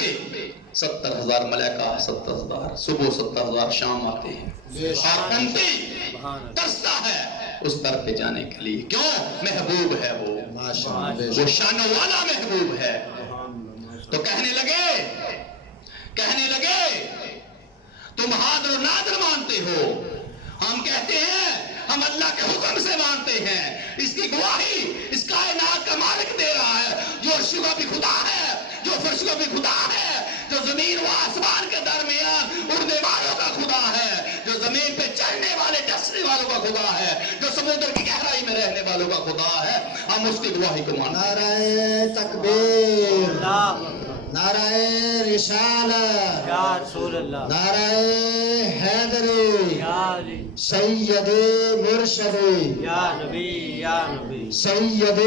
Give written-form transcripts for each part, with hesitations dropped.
پہ 70,000 ملائکہ 70,000 صبح 70,000 شام آتے ہیں اور امتی ترستا ہے اس طرف پہ جانے کے لیے. کیوں؟ محبوب ہے وہ شان والا محبوب ہے. تو کہنے لگے تم حاضر و ناظر مانتے ہو. ہم کہتے ہیں ہم اللہ کے حکم سے مانتے ہیں. اس کی گواہی اس کائنات کا مالک دے رہا ہے جو عرش کا بھی خدا ہے, جو فرش کا بھی خدا ہے, جو زمین و آسمان کے درمیان اڑنے والوں کا خدا ہے, جو زمین پہ چلنے والے ڈسنے والوں کا خدا ہے, جو سمندر کی گہرائی میں رہنے والوں کا خدا ہے. ہم اس کی گواہی کو مانتے ہیں. نعرہ تکبیر, نعرہ رسالت, یا رسول اللہ, نعرہ حیدری, یا علی, سید مرشدی, یا نبی, یا نبی, سید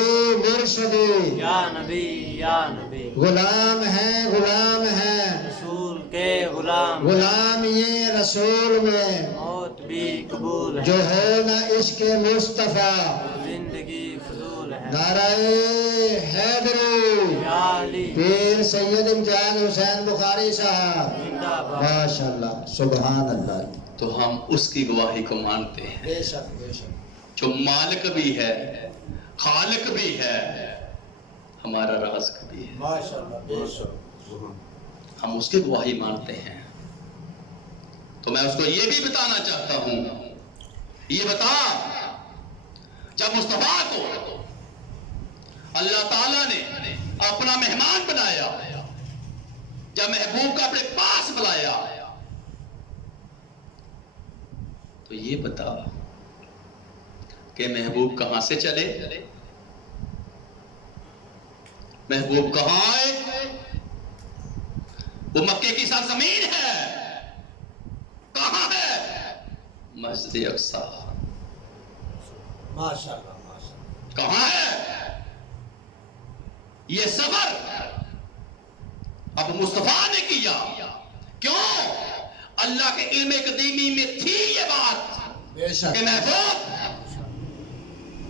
مرشدی. یا نبی, یا نبی, غلام ہیں, غلام ہیں, رسول کے غلام, غلام یہ رسول میں موت بھی قبول ہے, جو ہے نہ عشق مصطفیٰ. زندگی فضول ہے. نعرہ حیدری, یا علی, پیر سید امتیاز حسین بخاری صاحب. زندہ باد. ماشاءاللہ, سبحان اللہ. تو ہم اس کی گواہی کو مانتے ہیں بے شک, بے شک. جو مالک بھی ہے, خالق بھی ہے, ہمارا رازق بھی ہے. ماشاءاللہ, بے شک. ہم اس کی گواہی مانتے ہیں. تو میں اس کو یہ بھی بتانا چاہتا ہوں, یہ بتا جب مصطفیٰ کو اللہ تعالیٰ نے اپنا مہمان بنایا, جب محبوب کو اپنے پاس بلایا, تو یہ بتا کہ محبوب کہاں سے چلے, محبوب کہاں آئے. وہ مکے کی سرزمین ہے, کہاں ہے؟ مسجد اقصی. ماشاءاللہ, ماشاءاللہ. کہاں ہے یہ سفر؟ اب مصطفیٰ نے کیا. کیوں؟ اللہ کے علم قدیمی میں تھی یہ بات بے شک. کہ محبوب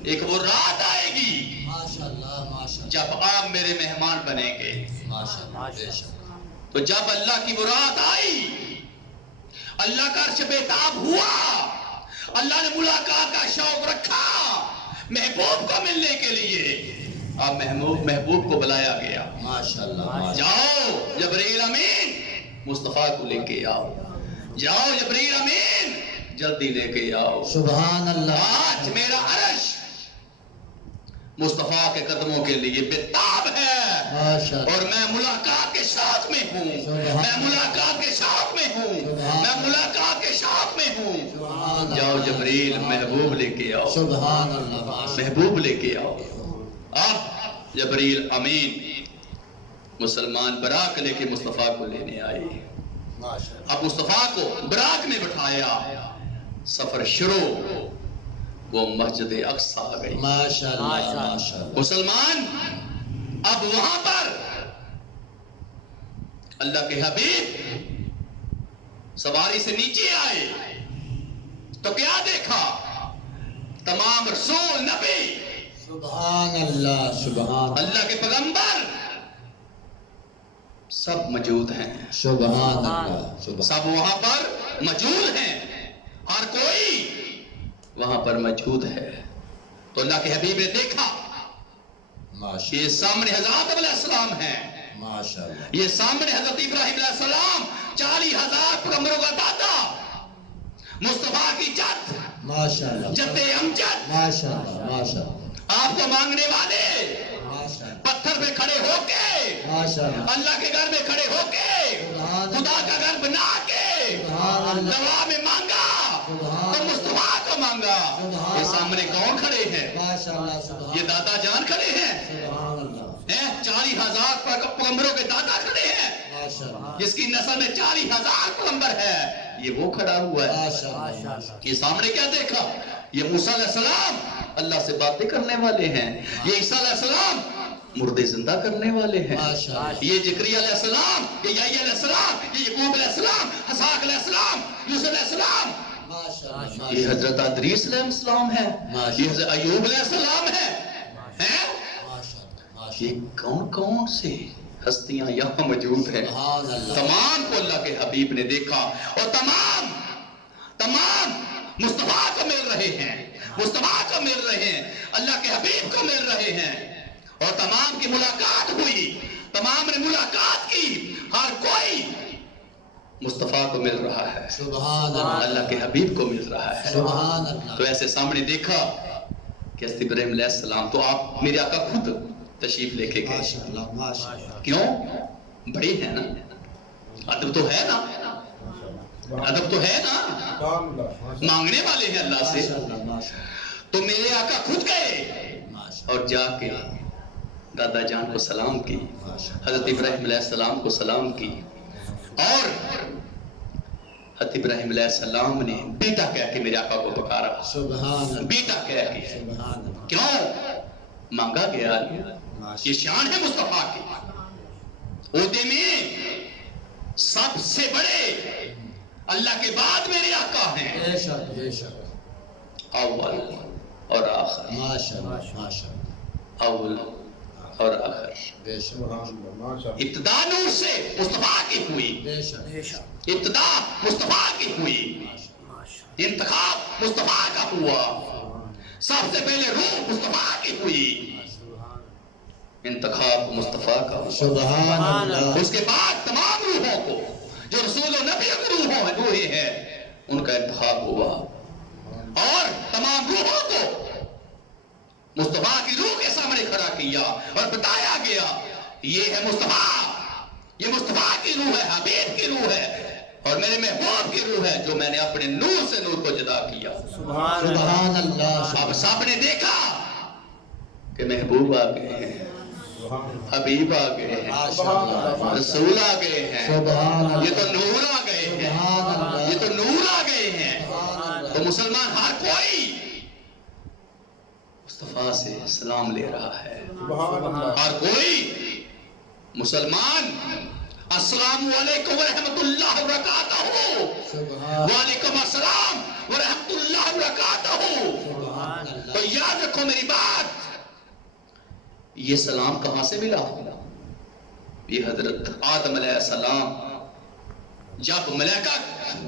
ایک وہ رات آئے گی ماشاءاللہ, ماشاءاللہ, جب آپ میرے مہمان بنیں گے. ماشاءاللہ, بے شک. تو جب اللہ کی مراد آئی, اللہ کا عرش بےتاب ہوا, اللہ نے ملاقات کا شوق رکھا محبوب کو ملنے کے لیے, اب محبوب کو بلایا گیا. ماشاءاللہ. جاؤ جبرائیل امین مصطفیٰ کو لے کے آؤ, جاؤ جبرائیل امین جلدی لے کے آؤ. سبحان اللہ. آج میرا عرش مصطفیٰ کے قدموں کے لیے بےتاب ہے, ماشاءاللہ. اور میں ملاقات کے شوق میں ہوں, میں ملاقات کے شوق میں ہوں, میں ملاقات کے شوق میں ہوں. جاؤ جبرائیل محبوب لے کے آؤ, سبحان اللہ. محبوب لے کے آؤ. اب جبرائیل امین مسلمان براق لے کے مصطفیٰ کو لینے آئے. اب مصطفیٰ کو براق میں بٹھایا, سفر شروع. وہ مسجد اقصی آ گئی. ماشاءاللہ, ماشاءاللہ. مسلمان اب وہاں پر اللہ کے حبیب سواری سے نیچے آئے تو کیا دیکھا؟ تمام رسول نبی, سبحان اللہ, سبحان اللہ کے پیغمبر سب موجود ہیں. سبحان اللہ. سب وہاں پر موجود ہیں, ہر کوئی وہاں پر موجود ہے. تو اللہ کے حبیب نے دیکھا یہ سامنے حضرت علیہ السلام ہیں, ماشاءاللہ. یہ سامنے حضرت ابراہیم علیہ السلام 40,000 پیغمبروں کا دادا, مصطفیٰ کی جد, ماشاءاللہ. جد امجد, ماشاءاللہ, ماشاءاللہ. آپ کو مانگنے والے ماشاءاللہ, پتھر پہ کھڑے ہو کے, ماشاءاللہ. اللہ کے گھر میں کھڑے ہو کے, خدا کا گھر بنا کے دعا میں مانگا تو مصطفیٰ کو مانگا. یہ سامنے کون کھڑے ہیں؟ ماشاءاللہ. یہ دادا جان کھڑے ہیں, سبحان اللہ. 40,000 پیغمبروں کے دادا کھڑے ہیں, ماشاءاللہ. جس کی نسل میں 40,000 پیغمبر ہے, یہ وہ کھڑا ہوا ہے. ماشاءاللہ. یہ سامنے کیا دیکھا؟ یہ موسیٰ علیہ السلام اللہ سے باتیں کرنے والے ہیں, یہ عیسیٰ علیہ السلام مردے زندہ کرنے والے ہیں, یہ زکریا علیہ السلام, یہ یحییٰ علیہ السلام, یہ یعقوب علیہ السلام, اسحاق علیہ السلام, یوسف علیہ السلام, یہ حضرت ادریس علیہ السلام ہے, یہ حضرت ایوب علیہ السلام ہے. یہ کون کون سے ہستیاں یہاں موجود ہیں، سبحان اللہ، تمام کو اللہ کے حبیب نے دیکھا اور تمام مصطفیٰ کو مل رہے ہیں، مصطفیٰ کو مل رہے ہیں، اللہ کے حبیب کو مل رہے ہیں، اور تمام کی ملاقات ہوئی، تمام نے ملاقات کی، ہر کوئی مصطفیٰ کو مل رہا ہے، سبحان اللہ، اللہ کے حبیب کو مل رہا ہے۔ سبحان اللہ، تو ایسے سامنے دیکھا کہ حضرت ابراہیم علیہ السلام تو آپ میرے آقا خود تشریف لے کے گئے، ماشاء اللہ، ماشاء اللہ، کیوں؟ بڑی ہے نا، ادب تو ہے نا، ادب تو ہے نا، مانگنے والے ہیں اللہ سے، ماشاء اللہ، ماشاء اللہ، تو میرے آقا خود گئے ماشاء اور جا کے دادا جان کو سلام کی، اللہ، حضرت ابراہیم علیہ السلام کو سلام کی، اور حضرت ابراہیم علیہ السلام نے بیٹا کہہ کے میرے آقا کو پکارا، سبحان اللہ، بیٹا کہہ کے، سبحان اللہ، کیوں؟ مانگا گیا، ماشاء یہ شان ہے مصطفیٰ کی، عہدے میں سب سے بڑے اللہ کے بعد میرے آقا ہیں، بے شک، بے شک، اول اور آخر، ماشاء اللہ، ماشاء اللہ، اول اور آخر، بے شک، ابتدا نور سے مصطفیٰ کی ہوئی، بے شک، ابتدا مصطفیٰ کی ہوئی، انتخاب مصطفیٰ کا ہوا، سب سے پہلے روح مصطفیٰ کی ہوئی، انتخاب مصطفیٰ کا ہوا، سبحان اللہ، اس کے بعد تمام روحوں کو جو رسول و نبی کی روحیں ہیں ان کا انتخاب ہوا، اور تمام روحوں کو مصطفیٰ کی روح کے سامنے کھڑا کیا اور بتایا گیا یہ ہے مصطفیٰ، یہ مصطفیٰ کی روح ہے، حبیب کی روح ہے، اور میرے محبوب کی روح ہے جو میں نے اپنے نور سے نور کو جدا کیا۔ سبحان اللہ، سبحان اللہ، اب سب نے دیکھا کہ محبوب آ گئے ہیں، حبیب آ گئے ہیں، ماشاء اللہ، رسول آ گئے ہیں، سبحان اللہ، یہ تو نور آ گئے ہیں، سبحان اللہ، یہ تو نور آ گئے ہیں، سبحان تو مسلمان ہر کوئی مصطفیٰ سے سلام لے رہا ہے، ہر کوئی مسلمان السلام علیکم ورحمۃ اللہ وبرکاتہ، سبحان وعلیکم السلام ورحمۃ اللہ وبرکاتہ، سبحان اللہ، تو یاد رکھو میری بات، یہ سلام کہاں سے ملا؟ یہ حضرت آدم علیہ السلام جب ملائکہ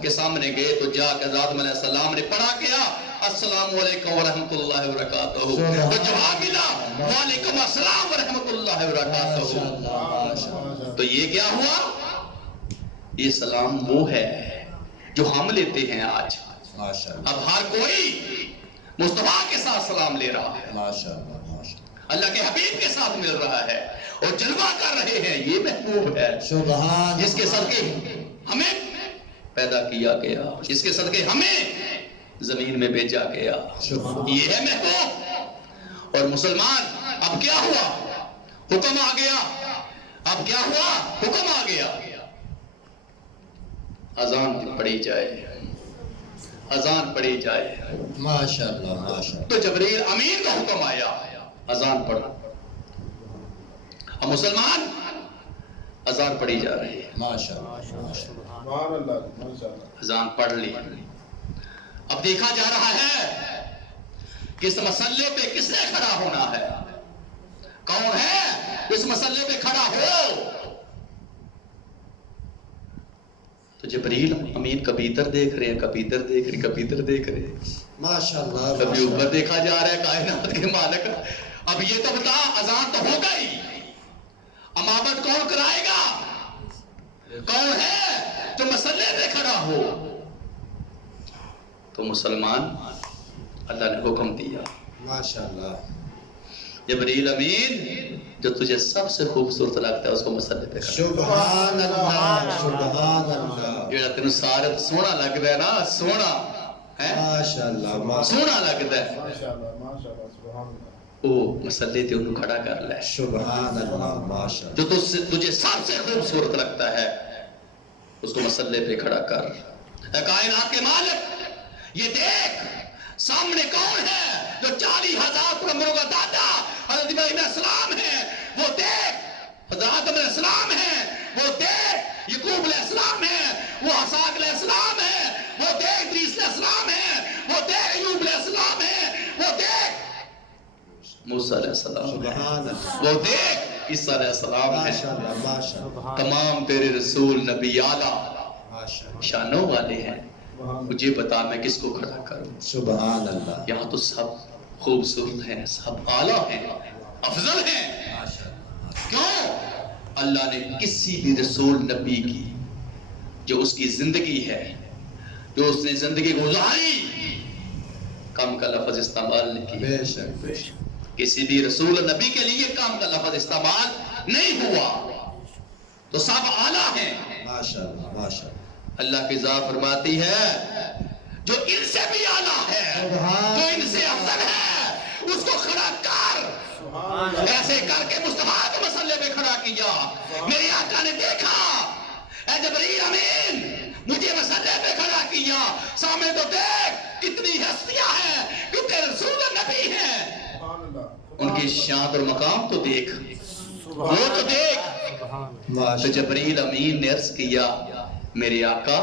کے سامنے گئے تو جا کے آدم علیہ السلام نے پڑھا کیا السلام علیکم ورحمۃ اللہ وبرکاتہ، تو جواب ملا وعلیکم السلام ورحمۃ اللہ ماشاء وبرکاتہ، اللہ، ماشاء اللہ، تو یہ کیا ہوا؟ یہ سلام وہ ہے جو ہم لیتے ہیں آج، ماشاء اللہ، اب ہر کوئی مصطفیٰ کے ساتھ سلام لے رہا ہے، ماشاء اللہ، ماشاء اللہ، اللہ کے حبیب کے ساتھ مل رہا ہے اور جلوہ کر رہے ہیں، یہ محبوب ہے سبحان جس کے صدقے ہمیں پیدا کیا گیا، جس کے صدقے ہمیں زمین میں بھیجا گیا، سبحان یہ ہے محبوب۔ اور مسلمان اب کیا ہوا؟ حکم آ گیا، اب کیا ہوا؟ حکم آ گیا، اذان پڑھی جائے، اذان پڑھی جائے، ماشاء اللہ، ماشاء اللہ، تو جبریل امین کا حکم آیا اذان پڑھو، اب مسلمان اذان پڑھی جا رہی ہے، ماشاء اللہ، ماشاء اللہ، اذان پڑھ لی، اب دیکھا جا رہا ہے کس مسئلے پہ کس نے کھڑا ہونا ہے، کون ہے اس مسئلے پہ کھڑا ہو، تو جبریل امین کبھی ادھر دیکھ رہے ہیں، کبھی ادھر دیکھ رہے ہیں، کبھی ادھر دیکھ رہے ہیں، ماشاء اللہ، کبھی اوپر دیکھا جا رہا ہے کائنات کے مالک، اب یہ تو بتا اذان تو ہو گئی، امامت کون کرائے گا؟ کون ہے جو مسئلے پہ کھڑا ہو؟ تو مسلمان اللہ نے حکم دیا ماشاء اللہ، جبریل امین جو تجھے سب سے خوبصورت لگتا ہے اس کو مسئلے پہ کھڑا سبحان اللہ، سبحان اللہ، جو تینوں سارے سونا لگتا ہے نا، سونا ہے، ماشاء اللہ، ماشاء سونا لگتا ہے، وہ مسئلے تے انہوں کھڑا کر لے، سبحان اللہ، ماشاء اللہ، جو تجھے سب سے خوبصورت لگتا ہے اس کو مسئلے پہ کھڑا کر۔ اے کائنات کے مالک یہ دیکھ سامنے کون ہے جو 40,000 پیغمبروں کا دادا حضرت ابراہیم علیہ السلام ہے، وہ دیکھ حضرت آدم علیہ السلام ہے، وہ دیکھ یعقوب علیہ السلام ہے، وہ اسحاق علیہ السلام ہے، وہ دیکھ ادریس علیہ السلام ہے، وہ دیکھ ایوب علیہ السلام ہے، وہ دیکھ موسیٰ علیہ السلام ہے، سبحان اللہ، وہ دیکھ عیسیٰ علیہ السلام ہے، ماشاءاللہ ماشاءاللہ تمام تیرے رسول نبی اعلیٰ ماشاءاللہ شانوں والے ہیں، مجھے بتا میں کس کو کھڑا کروں؟ سبحان اللہ یہاں تو سب خوبصورت ہیں، سب اعلیٰ ہیں، افضل ہیں، کیوں؟ اللہ نے کسی بھی رسول نبی کی جو اس کی زندگی ہے، جو اس نے زندگی گزاری، کم کا لفظ استعمال نہیں کیا، بے شک کسی بھی رسول نبی کے لیے کم کا لفظ استعمال نہیں ہوا، تو سب اعلیٰ ہیں۔ ماشاءاللہ ماشاءاللہ اللہ کی ذات فرماتی ہے جو ان سے بھی اعلیٰ ہے، جو ان سے افضل ہے، اس کو کھڑا کر۔ ایسے کر کے مصطفیٰ کو مسلے پہ کھڑا کیا، میرے آقا نے دیکھا، اے جبرائیل امین مجھے مسلے پہ کھڑا کیا، سامنے تو دیکھ کتنی ہستیاں ہیں، کتنے رسول نبی ہیں، ان کی شان اور مقام تو دیکھ، وہ تو دیکھ۔ تو ماشاءاللہ جبرائیل امین نے عرض کیا میرے آقا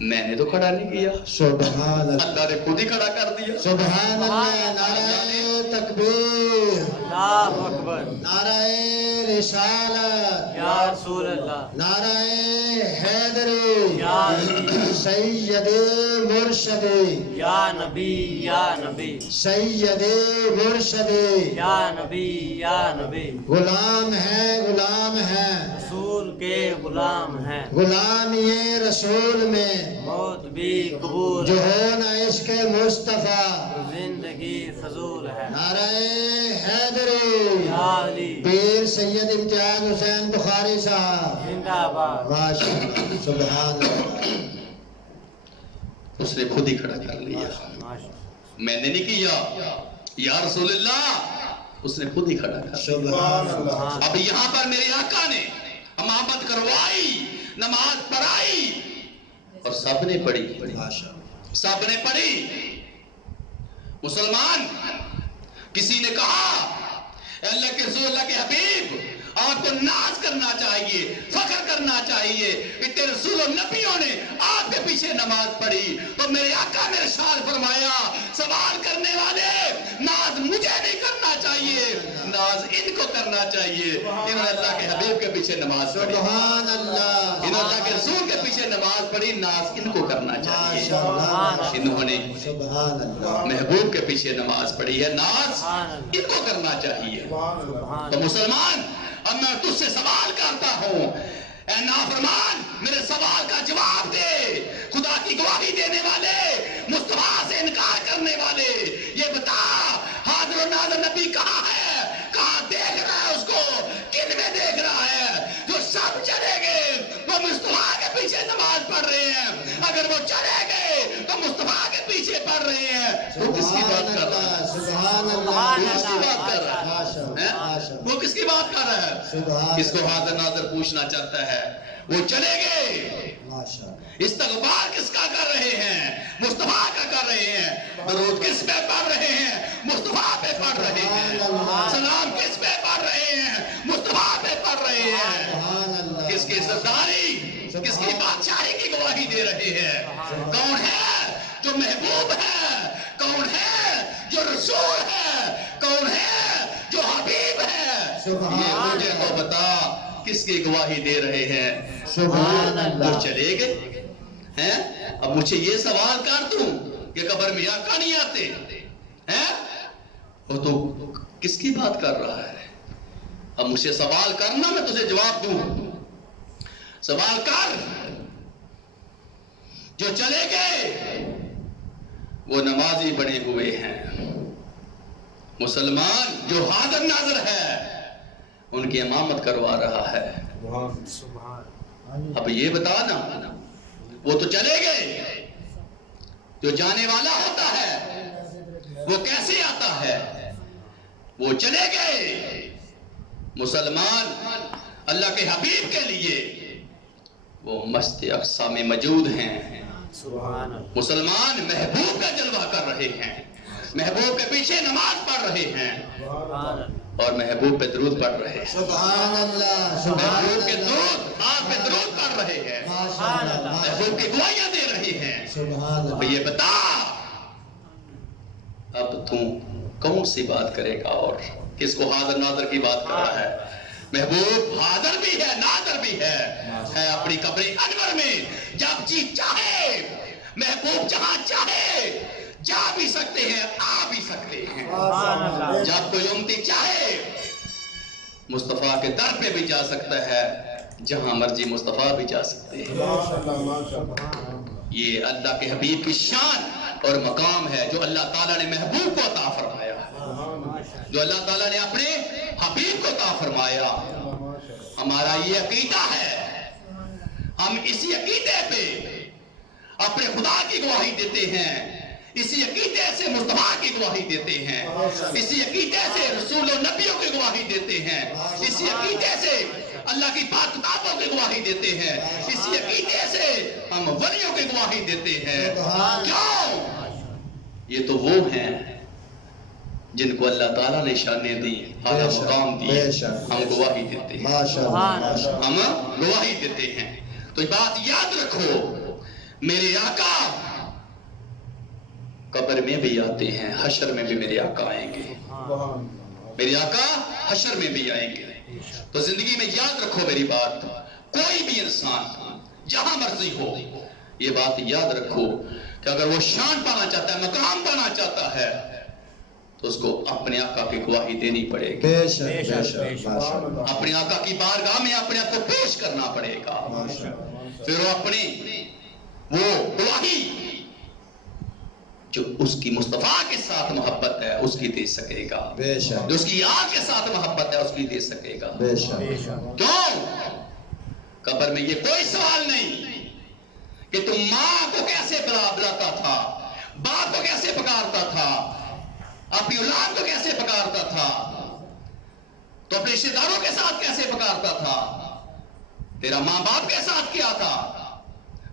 میں نے تو کھڑا نہیں کیا، سبحان اللہ اللہ نے خود ہی کھڑا کر دیا۔ سبحان اللہ نعرہ تکبیر اللہ اکبر، نعرہ رسالت یا رسول اللہ، نعرہ حیدری یا نبی، سید مرشد یا نبی، یا نبی، سید مرشد یا نبی، یا نبی، غلام ہے رسول کے غلام ہیں، غلام یہ رسول میں موت بھی قبول جو ہے، ہو نہ عشق مصطفیٰ زندگی فضول ہے، نعرہ حیدری یا علی پیر سید امتیاز حسین بخاری صاحب زندہ باد، ماشاءاللہ سبحان اللہ اس نے خود ہی کھڑا کر لیا، ماشاءاللہ، میں نے نہیں کیا، یا رسول اللہ اس نے خود ہی کھڑا کر لیا۔ سبحان اللہ اب یہاں پر میرے آقا نے امامت کروائی، نماز پڑھائی، اور سب نے پڑھی، ماشاءاللہ سب نے پڑھی۔ مسلمان کسی نے کہا اے اللہ کے رسول، اللہ کے حبیب آپ کو ناز کرنا چاہیے، فخر کرنا چاہیے، اتنے رسول و نبیوں نے آپ کے پیچھے نماز پڑھی، تو میرے آقا نے ارشاد فرمایا سوال کرنے والے ناز مجھے نہیں کرنا چاہیے، ناز ان کو کرنا چاہیے، انہوں نے اللہ کے حبیب کے پیچھے نماز پڑھی، سبحان اللہ انہوں نے اللہ کے رسول کے پیچھے نماز پڑھی، ناز ان کو کرنا چاہیے، ماشاءاللہ انہوں نے سبحان اللہ محبوب کے پیچھے نماز پڑھی ہے، ناز سبحان اللہ، ان کو کرنا چاہیے۔ سبحان تو اللہ، مسلمان اب میں تجھ سے سوال کرتا ہوں، اے نافرمان میرے سوال کا جواب دے، خدا کی گواہی دینے والے، مصطفیٰ سے انکار کرنے والے، یہ بتا حاضر و ناظر نبی کہاں ہے، کہاں دیکھ رہا ہے اس کو، کن میں دیکھ رہا ہے؟ جو سب چلے گئے وہ مصطفیٰ کے پیچھے نماز پڑھ رہے ہیں، اگر وہ چلے گئے تو مصطفیٰ کے پیچھے پڑھ رہے ہیں، وہ کس کی بات کر رہا ہے؟ سبحان سبحان اللہ کس کی بات کر رہا ہے؟ ماشاءاللہ وہ کس کی بات کر رہا ہے؟ سبحان کس کو حاضر ناظر پوچھنا چاہتا ہے؟ وہ چلے گئے، ماشاءاللہ استغفار کس کا کر رہے ہیں؟ مصطفیٰ کا کر رہے ہیں، درود کس پہ پڑھ رہے ہیں؟ مصطفیٰ پہ پڑھ رہے ہیں، سلام کس پہ پڑھ رہے ہیں؟ مصطفیٰ پہ پڑھ رہے ہیں۔ سبحان اللہ کس کی سرداری، کس کی بادشاہی کی گواہی دے رہے ہیں؟ کون ہے جو محبوب ہے؟ کون ہے جو رسول ہے؟ کون ہے جو حبیب ہے؟ سبحان یہ اللہ مجھے تو بتا کس کی گواہی دے رہے ہیں؟ سبحان وہ اللہ چلے گئے ہیں، اب مجھے یہ سوال کر دوں کہ قبر میں آقا نہیں آتے ہیں؟ وہ تو کس کی بات کر رہا ہے؟ اب مجھ سے سوال کرنا، میں تجھے جواب دوں، سوال کر۔ جو چلے گئے وہ نمازی بنے ہوئے ہیں، مسلمان جو حاضر ناظر ہے ان کی امامت کروا رہا ہے۔ سبحان، اب یہ بتا نا، وہ تو چلے گئے، جو جانے والا ہوتا ہے وہ کیسے آتا ہے؟ وہ چلے گئے، مسلمان اللہ کے حبیب کے لیے وہ مسجد اقصی میں موجود ہیں، سبحان اللہ، مسلمان محبوب کا جلوہ کر رہے ہیں، محبوب کے پیچھے نماز پڑھ رہے ہیں، سبحان اللہ، اور محبوب پہ درود پڑھ رہے ہیں، سبحان اللہ سبحان محبوب کے اللہ درود آپ پہ درود پڑھ رہے ہیں، ماشاءاللہ محبوب کی گواہیاں دے رہے ہیں۔ سبحان اب اللہ یہ بتا اب تو کون سی بات کرے گا اور کس کو حاضر ناظر کی بات کر رہا ہے؟ محبوب حاضر بھی ہے ناظر بھی ہے اپنی قبر انور میں. جب جی چاہے محبوب جہاں چاہے جا بھی سکتے ہیں آ بھی سکتے ہیں. جب کوئی امتی چاہے مصطفیٰ کے در پہ بھی جا سکتا ہے, جہاں مرضی مصطفیٰ بھی جا سکتے ہیں. یہ اللہ کے حبیب کی شان اور مقام ہے جو اللہ تعالیٰ نے محبوب کو عطا فرمایا, جو اللہ تعالیٰ نے اپنے حبیب کو عطا فرمایا. ہمارا یہ عقیدہ ہے, ہم اسی عقیدے پہ اپنے خدا کی گواہی دیتے ہیں, اسی عقیدے سے مصطفیٰ کی گواہی دیتے ہیں, اسی عقیدے سے رسول و نبیوں کی گواہی دیتے ہیں, اسی عقیدے سے اللہ کی پاک کتابوں کی گواہی دیتے ہیں, اسی عقیدے سے ہم ولیوں کی گواہی دیتے ہیں. کیوں؟ یہ تو وہ ہیں جن کو اللہ تعالیٰ نے شانیں دی, اعلیٰ مقام دی, ہم گواہی دیتے ہیں, ہم گواہی دیتے ہیں. تو یہ بات یاد رکھو, میرے آقا قبر میں بھی آتے ہیں, حشر میں بھی میرے آقا آئیں گے, میرے آقا حشر میں بھی آئیں گے. تو زندگی میں یاد رکھو میری بات, کوئی بھی انسان جہاں مرضی ہو یہ بات یاد رکھو کہ اگر وہ شان پانا چاہتا ہے, مقام پانا چاہتا ہے, تو اس کو اپنے آقا کی گواہی دینی پڑے گی, اپنے آقا کی بارگاہ میں اپنے آپ کو پیش کرنا پڑے گا. پھر وہ اپنی وہ گواہی جو اس کی مصطفیٰ کے ساتھ محبت ہے اس کی دے سکے گا, جو اس کی آگ کے ساتھ محبت ہے اس کی دے سکے گا. کیوں؟ قبر میں یہ کوئی سوال نہیں کہ تم ماں کو کیسے بلاتا تھا, باپ کو کیسے پکارتا تھا, اپنی اولاد کو کیسے پکارتا تھا, تو اپنے رشتہ داروں کے ساتھ کیسے پکارتا تھا, تیرا ماں باپ کے ساتھ کیا تھا,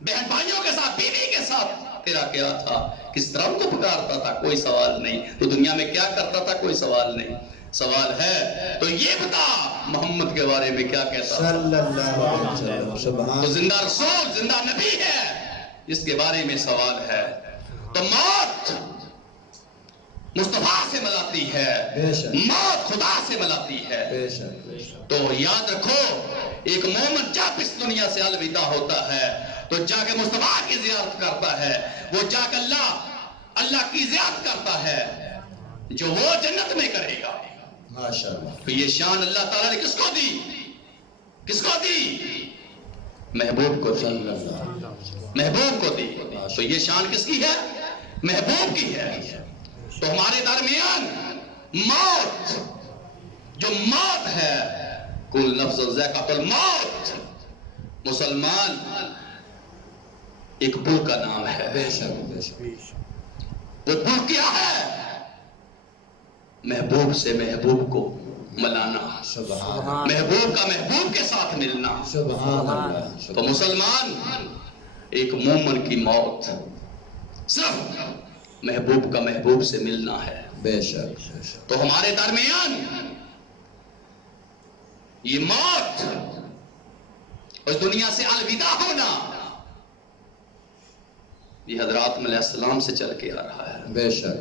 بہن بھائیوں کے ساتھ, بیوی کے ساتھ تیرا کیا تھا, کس طرح ان کو پکارتا تھا, کوئی سوال نہیں. تو دنیا میں کیا کرتا تھا, کوئی سوال نہیں. سوال ہے تو یہ بتا محمد کے بارے میں کیا کہتا تھا. تو زندہ رسول زندہ نبی ہے, اس کے بارے میں سوال ہے. تو موت مصطفیٰ سے ملاتی ہے, موت خدا سے ملاتی ہے. تو یاد رکھو, ایک مومن جب اس دنیا سے الوداع ہوتا ہے تو جا کے مصطفیٰ کی زیارت کرتا ہے, وہ جا کے اللہ کی زیارت کرتا ہے جو وہ جنت میں کرے گا. تو یہ شان اللہ تعالیٰ نے کس کو دی, کس کو دی؟ محبوب کو دی, محبوب کو دی. تو یہ شان کس کی ہے؟ محبوب کی ہے. تو ہمارے درمیان موت, جو موت ہے, کل نفس ذائقۃ الموت, مسلمان ایک بو کا نام ہے. وہ بو کیا ہے؟ محبوب سے محبوب کو ملانا, محبوب کا محبوب کے ساتھ ملنا. تو مسلمان ایک مومن کی موت صرف محبوب کا محبوب سے ملنا ہے. تو ہمارے درمیان یہ موت اور دنیا سے الوداع ہونا یہ حضرات علیہ السلام سے چل کے آ رہا ہے. بے شک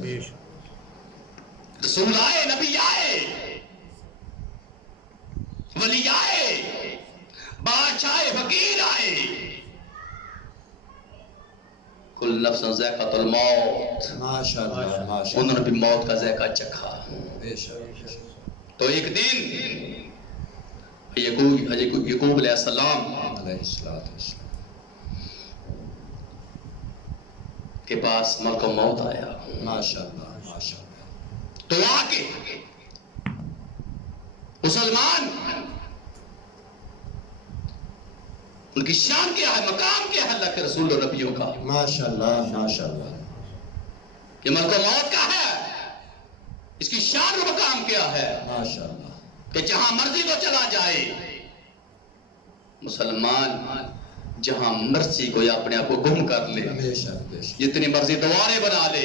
رسول آئے, نبی آئے, ولی آئے, بادشاہ فقیر آئے, کل نفس ذائقۃ الموت, انہوں نے بھی موت کا ذائقہ چکھا. تو ایک دن یعقوب علیہ السلام کے پاس ملک موت آیا. تو آ کے مسلمان ان کی شان کیا ہے, مقام کیا ہے اللہ کے رسول اور نبیوں کا. ماشاءاللہ یہ ملک موت کا ہے, اس کی شان اور مقام کیا ہے کہ جہاں مرضی کو چلا جائے. مسلمان جہاں مرضی کو یا اپنے آپ کو گم کر لے, جتنی مرضی دوارے بنا لے,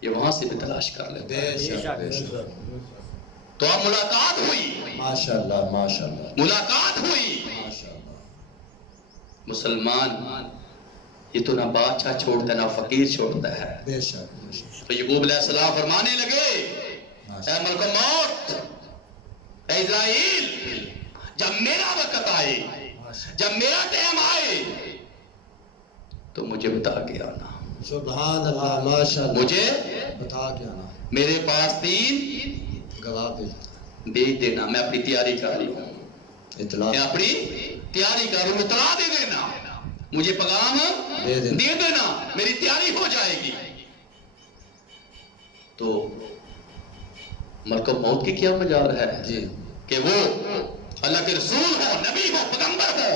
یہ وہاں سے بھی تلاش کر لے. تو اب ملاقات ہوئی, ملاقات ہوئی. مسلمان یہ تو نہ بادشاہ چھوڑتا ہے نہ فقیر چھوڑتا ہے. تو یعقوب علیہ السلام فرمانے لگے, اے ملک موت, اے اسرائیل، جب میرا وقت آئے، جب میرا ٹائم آئے تو مجھے بتا کے آنا. سبحان اللہ، ماشاء اللہ. مجھے بتا کے آنا. میرے پاس 3 گواہ بھیج دینا. میں اپنی تیاری کر رہی ہوں، اطلاع میں اپنی تیاری کر رہی ہوں. اطلاع دے دینا، مجھے پیغام دے دینا، میری تیاری ہو جائے گی. تو ملک موت کی کیا مجال ہے جی کہ وہ اللہ کے رسول ہو، نبی ہو، پیغمبر ہو،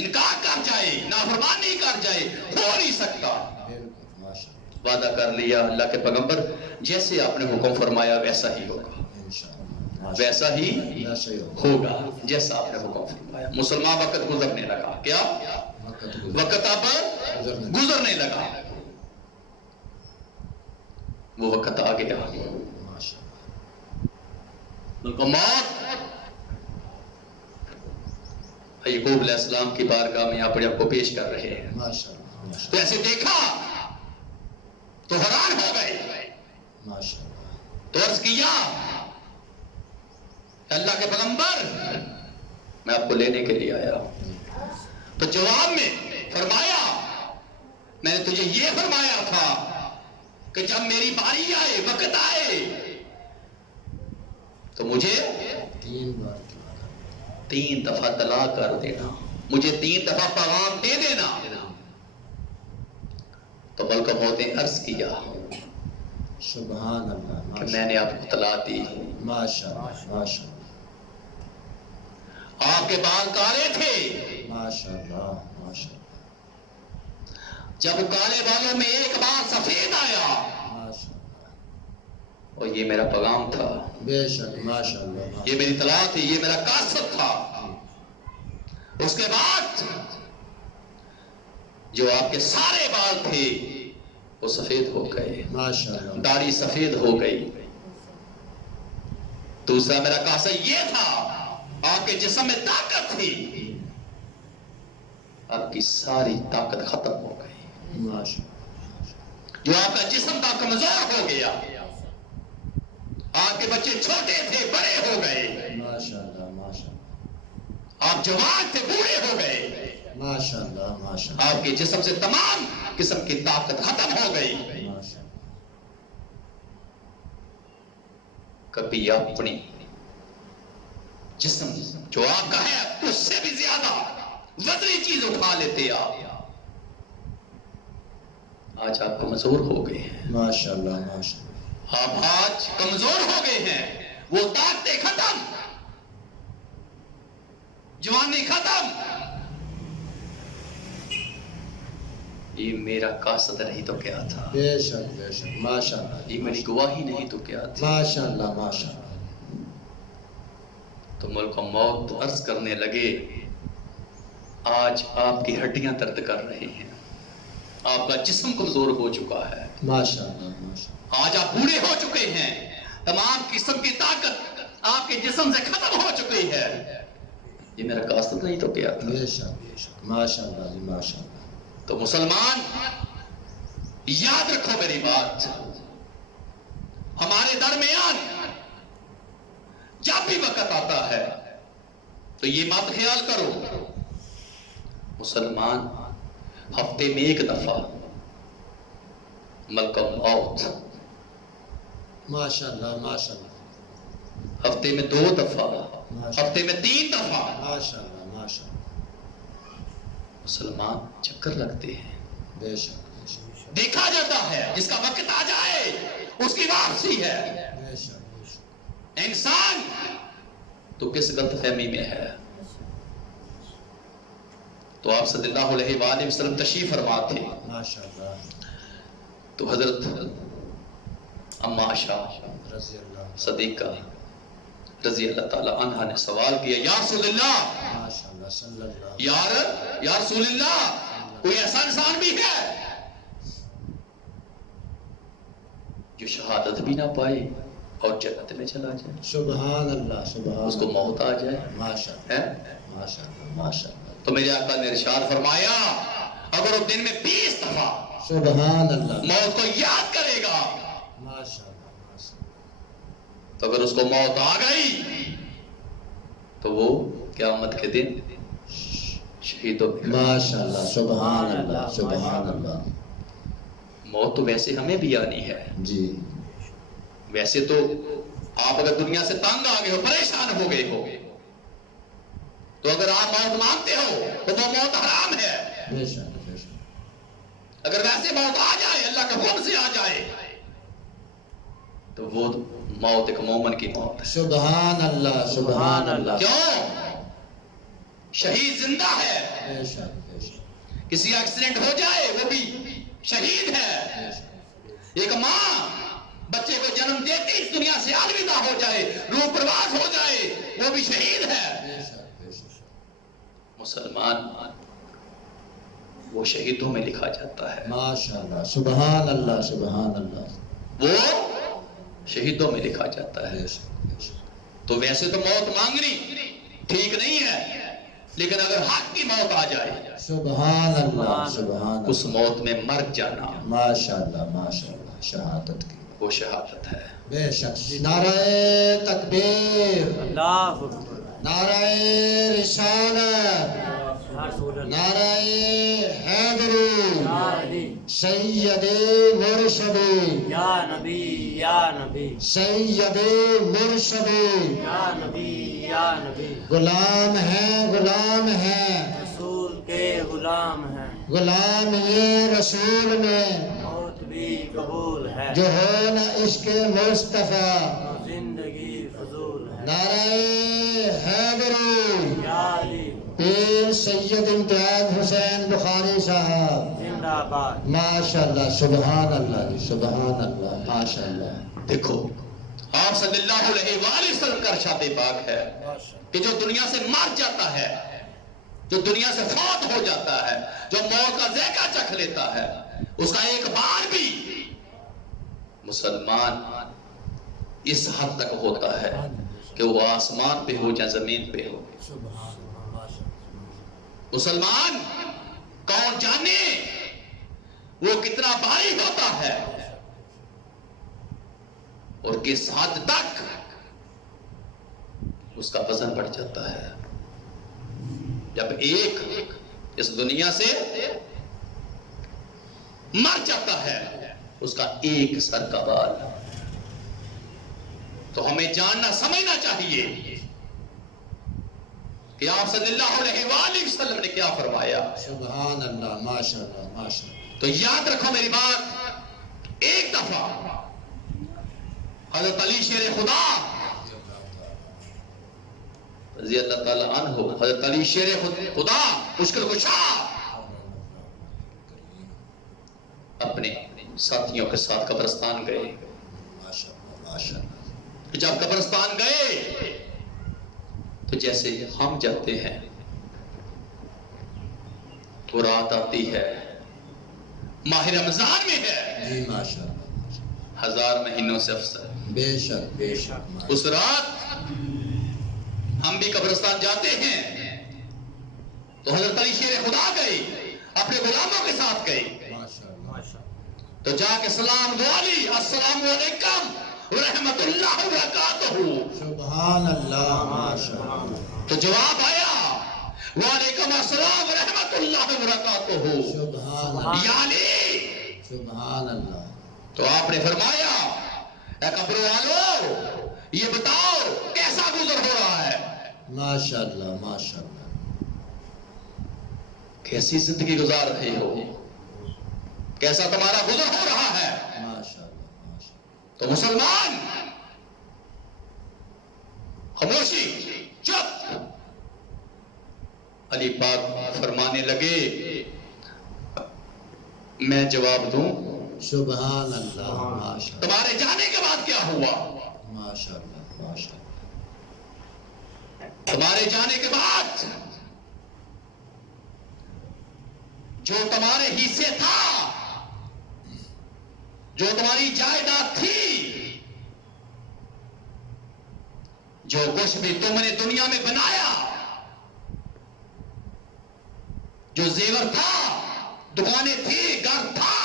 انکار کر جائے، نافرمانی کر جائے، ہو نہیں سکتا. بالکل ماشاء اللہ. وعدہ کر لیا اللہ کے پیغمبر جیسے آپ نے حکم فرمایا ویسا ہی ہوگا، انشاءاللہ ویسا ہی ویسا ہی ہوگا. ہوگا جیسا آپ نے حکم فرمایا. مسلمان وقت گزرنے لگا. کیا وقت اب گزرنے لگا؟ وہ وقت آ گیا. ماشاء اللہ. ملک موت یعقوب علیہ السلام کی بارگاہ میں اپنے آپ کو پیش کر رہے ہیں. ماشاء اللہ. تو ایسے دیکھا تو حیران ہو گئے. ماشاء اللہ. تو عرض کیا اللہ کے پیغمبر میں آپ کو لینے کے لیے آیا ہوں. تو جواب میں فرمایا میں نے تجھے یہ فرمایا تھا کہ جب میری باری آئے، وقت آئے تو مجھے 3 بار 3 دفعہ طلاق کر دینا، مجھے 3 دفعہ پیغام دے دینا. تو ملک موت نے عرض کیا سبحان اللہ. کہ میں نے آپ کو طلاق دی. ماشاء اللہ. ماشاء اللہ. آپ کے بال کالے تھے، ماشاء اللہ. ماشاء اللہ. جب کالے بالوں میں ایک بار سفید آیا ماشاء اللہ. اور یہ میرا پیغام تھا، بے شک. ماشاء اللہ. یہ میری طلاق تھی، یہ میرا قاصد تھا. اس کے بعد جو آپ کے سارے بال تھے وہ سفید ہو گئے، ماشاء اللہ. داڑھی سفید ہو گئی. دوسرا میرا قاصد یہ تھا، آپ کے جسم میں طاقت تھی، آپ کی ساری طاقت ختم ہو گئی. ماشاء اللہ. جو آپ کا جسم تھا کمزور ہو گیا. آپ کے بچے چھوٹے تھے، بڑے ہو گئے. ماشاء اللہ. ماشاء اللہ. آپ جوان تھے، بوڑھے ہو گئے. ماشاء اللہ. ماشاء اللہ. آپ کے جسم سے تمام قسم کی طاقت ختم ہو گئی. ماشاء اللہ. کبھی اپنی جسم جو آپ کا ہے اس سے بھی زیادہ وزنی چیز اٹھا لیتے آپ. آج آپ کمزور ہو گئے ہیں، ماشاء اللہ. ماشاء اللہ. آپ آج کمزور ہو گئے ہیں. وہ طاقتیں ختم، جوانی ختم. یہ میرا قاصد نہیں تو کیا تھا، بے شک. بے شک. ماشاء اللہ. یہ میری گواہی نہیں تو کیا تھی. ماشاء اللہ. ماشاء اللہ. تو ملک موت عرض کرنے لگے آج آپ کی ہڈیاں درد کر رہی ہیں، آپ کا جسم کمزور ہو چکا ہے، ماشاء اللہ. ماشاء آج آپ بوڑھے ہو چکے ہیں، تمام قسم کی طاقت آپ کے جسم سے ختم ہو چکی ہے. یہ میرا قاصد نہیں تو کیا تھا. بے شک. بے شک. ماشاء اللہ. جی ماشاء اللہ. تو مسلمان یاد رکھو میری بات، ہمارے درمیان جب بھی وقت آتا ہے تو یہ بات خیال کرو، مسلمان ہفتے میں 1 دفعہ ملک موت، ماشاء اللہ. ماشاء اللہ. ہفتے میں 2 دفعہ، ہفتے میں 3 دفعہ ماشاء اللہ. ماشاء اللہ. مسلمان چکر لگتے ہیں. بے شک. بے شک. دیکھا جاتا ہے جس کا وقت آ جائے اس کی واپسی ہے. بے شک. بے شک. انسان تو کس غلط فہمی میں ہے. تو آپ صلی اللہ علیہ وآلہ وسلم تشریف فرما تھے. ماشاء اللہ. تو حضرت اما عائشہ رضی اللہ. صدیقہ رضی اللہ تعالی عنہ نے سوال کیا، یا رسول اللہ، ماشاء اللہ. صلی اللہ. یا رسول اللہ، کوئی ایسا انسان بھی ہے جو شہادت بھی نہ پائے اور جنت میں چلا جائے، سبحان اللہ. سبحان اس کو موت آ جائے؟ ماشاء اللہ. ہے؟ ماشاء اللہ. ماشاء اللہ. تو میرے آقا نے ارشاد فرمایا اگر وہ دن میں 20 دفعہ سبحان اللہ. موت کو یاد کرے گا ماشاء اللہ. ماشاء اللہ. تو اگر اس کو موت آ گئی تو وہ قیامت کے دن شہیدوں میں ماشاءاللہ سبحان اللہ سبحان اللہ. موت تو ویسے ہمیں بھی آنی ہے. جی ویسے تو آپ اگر دنیا سے تنگ آ گئے ہو، پریشان ہو گئے ہو، تو اگر آپ موت مانتے ہو تو وہ موت حرام ہے. بے شک بے شک. اگر ویسے موت آ جائے، اللہ کے حکم سے آ جائے، تو وہ موت ایک مومن کی موت ہے. سبحان اللہ سبحان اللہ. کیوں؟ شہید زندہ ہے. بے شک بے شک. کسی ایکسیڈنٹ ہو جائے وہ بھی شہید ہے. بے شک. ایک ماں بچے کو جنم دیتی اس دنیا سے الوداع ہو جائے، روح پرواز ہو جائے، وہ بھی شہید ہے. بے شک بے شک. مسلمان وہ شہیدوں میں لکھا جاتا ہے. ماشاءاللہ سبحان اللہ سبحان اللہ. وہ شہیدوں میں لکھا جاتا ہے. بے شک بے شک. تو ویسے تو موت مانگنی ٹھیک نہیں ہے، لیکن اگر حق کی موت آ جائے، سبحان اللہ سبحان اس اللہ. موت میں مر جانا ماشاءاللہ ماشاءاللہ. شہادت کی وہ شہادت ہے. بے شک. نعرہ تکبیر، اللہ اکبر. نعرہ رسالت، نعرہ حیدری، یا علی سید مرشدی، یا نبی یا نبی سید مرشدی. یا نبی یا نبی. غلام ہے غلام ہے، رسول کے غلام ہیں، غلام یہ رسول میں، موت بھی قبول ہے، جو ہو نہ عشق مصطفیٰ. زندگی فضول ہے. نعرہ حیدری، یا علی پیر سید امتیاز حسین بخاری صاحب. زندہ باد. ماشاءاللہ سبحان اللہ جی سبحان اللہ. ماشاءاللہ. دیکھو آپ صلی اللہ علیہ وآلہ وسلم کا ارشاد پاک ہے کہ جو دنیا سے مر جاتا ہے، جو دنیا سے فوت ہو جاتا ہے، جو موت کا ذائقہ چکھ لیتا ہے، اس کا ایک بار بھی مسلمان اس حد تک ہوتا ہے کہ وہ آسمان پہ ہو یا زمین پہ ہو. مسلمان کون جانے وہ کتنا بھاری ہوتا ہے اور کس حد تک اس کا وزن بڑھ جاتا ہے. جب ایک اس دنیا سے مر جاتا ہے، اس کا ایک سر کا بال. تو ہمیں جاننا سمجھنا چاہیے کہ آپ صلی اللہ علیہ وآلہ وسلم نے کیا فرمایا. سبحان اللہ ماشاءاللہ ماشاءاللہ. تو یاد رکھو میری بات. ایک دفعہ حضرت علی شیر خدا رضی اللہ تعالی عنہ، حضرت علی شیر خدا مشکل کشا، اپنے ساتھیوں کے ساتھ قبرستان گئے. ماشاءاللہ ماشاءاللہ. جب قبرستان گئے تو جیسے ہم جاتے ہیں تو رات آتی ہے، ماہ رمضان میں ہے، جی ماشاءاللہ. 1000 مہینوں سے افضل. بے شک بے شک. اس رات ہم بھی قبرستان جاتے ہیں تو حضرت علی شیر خدا گئے، اپنے غلاموں کے ساتھ گئے. ماشاءاللہ. تو جا کے سلام دعا لی، السلام علیکم ورحمت اللہ وبرکاتہ. سبحان اللہ ماشاءاللہ. تو جواب آیا وعلیکم السلام ورحمت اللہ وبرکاتہ. سبحان اللہ یا علی. سبحان اللہ. تو آپ نے فرمایا اے قبر والو یہ بتاؤ کیسا گزر ہو رہا ہے، ماشاءاللہ ماشاءاللہ. کیسی زندگی گزار رہے ہو، کیسا تمہارا گزر ہو رہا ہے. ماشاءاللہ ماشاءاللہ. تو مسلمان خاموشی، چپ. علی پاک فرمانے لگے میں جواب دوں سبحان اللہ ماشاءاللہ. تمہارے جانے کے بعد کیا ہوا. ماشاءاللہ ماشاءاللہ. تمہارے جانے کے بعد جو تمہارے حصے تھا، جو تمہاری جائیداد تھی، جو کچھ بھی تم نے دنیا میں بنایا، جو زیور تھا، دکانیں تھی، گھر تھا،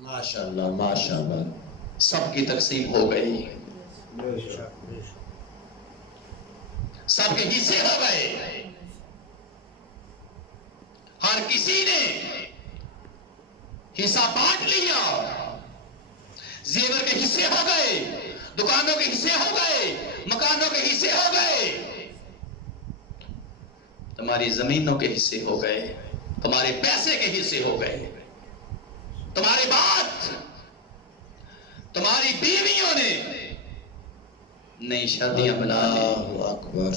ماشاءاللہ ماشاءاللہ. سب کی تقسیم ہو گئی، سب کے حصے ہو گئے، ہر کسی نے حصہ بانٹ لیا، زیور کے حصے ہو گئے، دکانوں کے حصے ہو گئے، مکانوں کے حصے ہو گئے، تمہاری زمینوں کے حصے ہو گئے، تمہارے پیسے کے حصے ہو گئے، تمہارے بعد تمہاری بیویوں نے نئی شادیاں بنا لی، اللہ اکبر،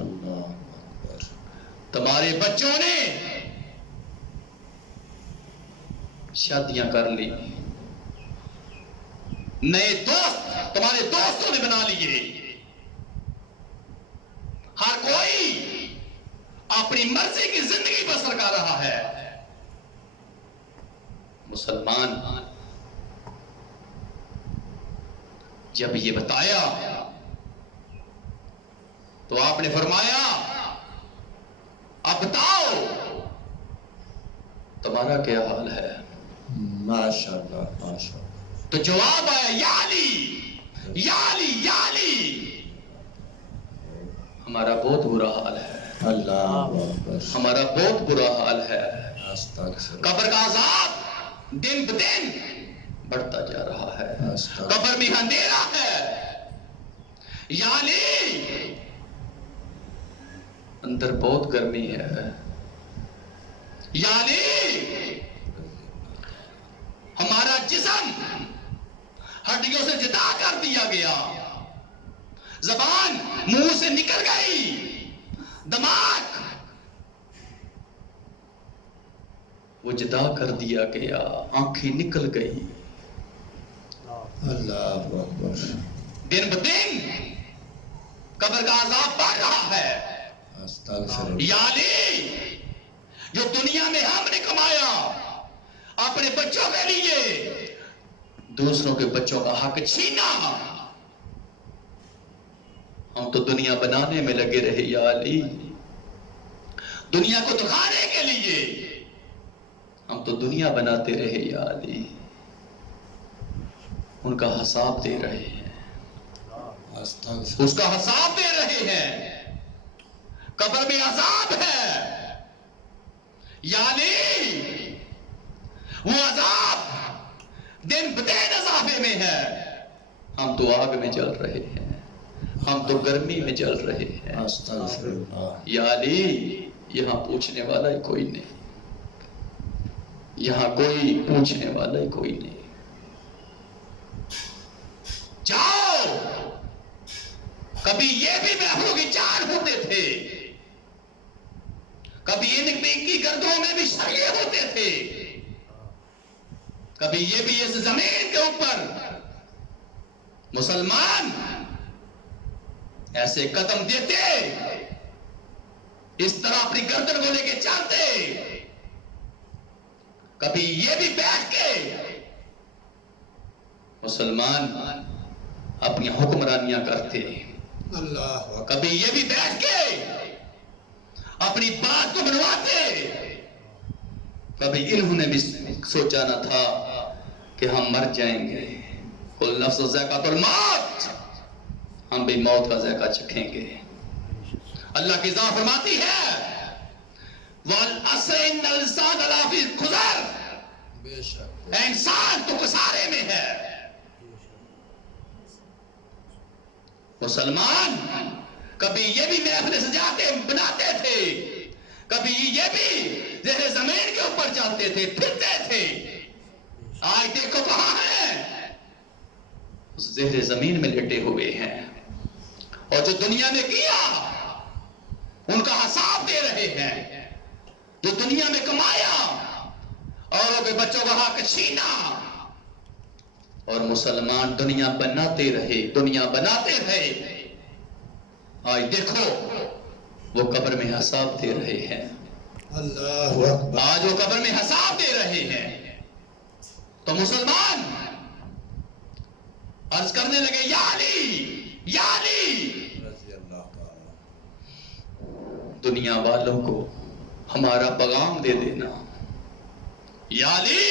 اللہ اکبر، تمہارے بچوں نے شادیاں کر لی، نئے دوست تمہارے دوستوں نے بنا لیے، ہر کوئی اپنی مرضی کی زندگی بسر کر رہا ہے۔ مسلمان جب یہ بتایا تو آپ نے فرمایا اب بتاؤ تمہارا کیا حال ہے؟ ماشاءاللہ ماشاءاللہ، تو جواب آیا یا علی یا علی یا علی، ہمارا بہت برا حال ہے، اللہ اکبر، ہمارا بہت برا حال ہے، استغفر، قبر کا عذاب دن بدن بڑھتا جا رہا ہے، استغفر، قبر میں اندھیرا ہے، یا علی اندر بہت گرمی ہے، یا علی ہمارا جسم ہڈیوں سے جدا کر دیا گیا، زبان منہ سے نکل گئی، دماغ وہ جدا کر دیا گیا، آنکھیں نکل گئی، اللہ اکبر، دن بدن قبر کا عذاب بڑھ رہا ہے، استغفر، یا علی جو دنیا میں ہم نے کمایا اپنے بچوں کے لیے، دوسروں کے بچوں کا حق چھینا، ہم تو دنیا بنانے میں لگے رہے یا علی، دنیا کو دکھانے کے لیے ہم تو دنیا بناتے رہے یا علی، ان کا حساب دے رہے ہیں، استغفر، اس کا حساب دے رہے ہیں، قبر میں عذاب ہے، یعنی وہ عذاب دن بدن اضافے میں ہے، ہم تو آگ میں جل رہے ہیں، ہم تو گرمی میں جل رہے ہیں، استغفر اللہ، یا علی یہاں پوچھنے والا ہی کوئی نہیں، یہاں کوئی پوچھنے والا ہی کوئی نہیں، جاؤ، کبھی یہ بھی محبوب کی جان ہوتے تھے، کبھی ان کی گردوں میں بھی شریعے ہوتے تھے، کبھی یہ بھی اس زمین کے اوپر مسلمان ایسے قدم دیتے، اس طرح اپنی گردن کو لے کے چلتے، کبھی یہ بھی بیٹھ کے مسلمان اپنی حکمرانیاں کرتے، اللہ اکبر، کبھی یہ بھی بیٹھ کے اپنی بات کو بنواتے، کبھی انہوں نے بھی سوچا نہ تھا کہ ہم مر جائیں گے، کل نفس ذائقۃ الموت، ہم بھی موت کا ذائقہ چکھیں گے، اللہ کی ذات فرماتی ہے وَالْعَصْرِ إِنَّ الْإِنسَانَ لَفِي خُسْرٍ، بے شک، اے انسان تو خسارے میں ہے۔ مسلمان کبھی یہ بھی محفل سجاتے بناتے تھے، کبھی یہ بھی زیر زمین کے اوپر چلتے تھے، پھرتے تھے، آج دیکھو کہاں ہیں، اس زیر زمین میں لٹے ہوئے ہیں، اور جو دنیا میں کیا ان کا حساب دے رہے ہیں، جو دنیا میں کمایا اوروں کے بچوں کا حق چھینا، اور مسلمان دنیا بناتے رہے، دنیا بناتے رہے، آج دیکھو وہ قبر میں حساب دے رہے ہیں، اللہ اکبر، آج وہ قبر میں حساب دے رہے ہیں، تو مسلمان عرض کرنے لگے یا علی یا علی، رضی اللہ تعالی، دنیا والوں کو ہمارا پیغام دے دینا، یا علی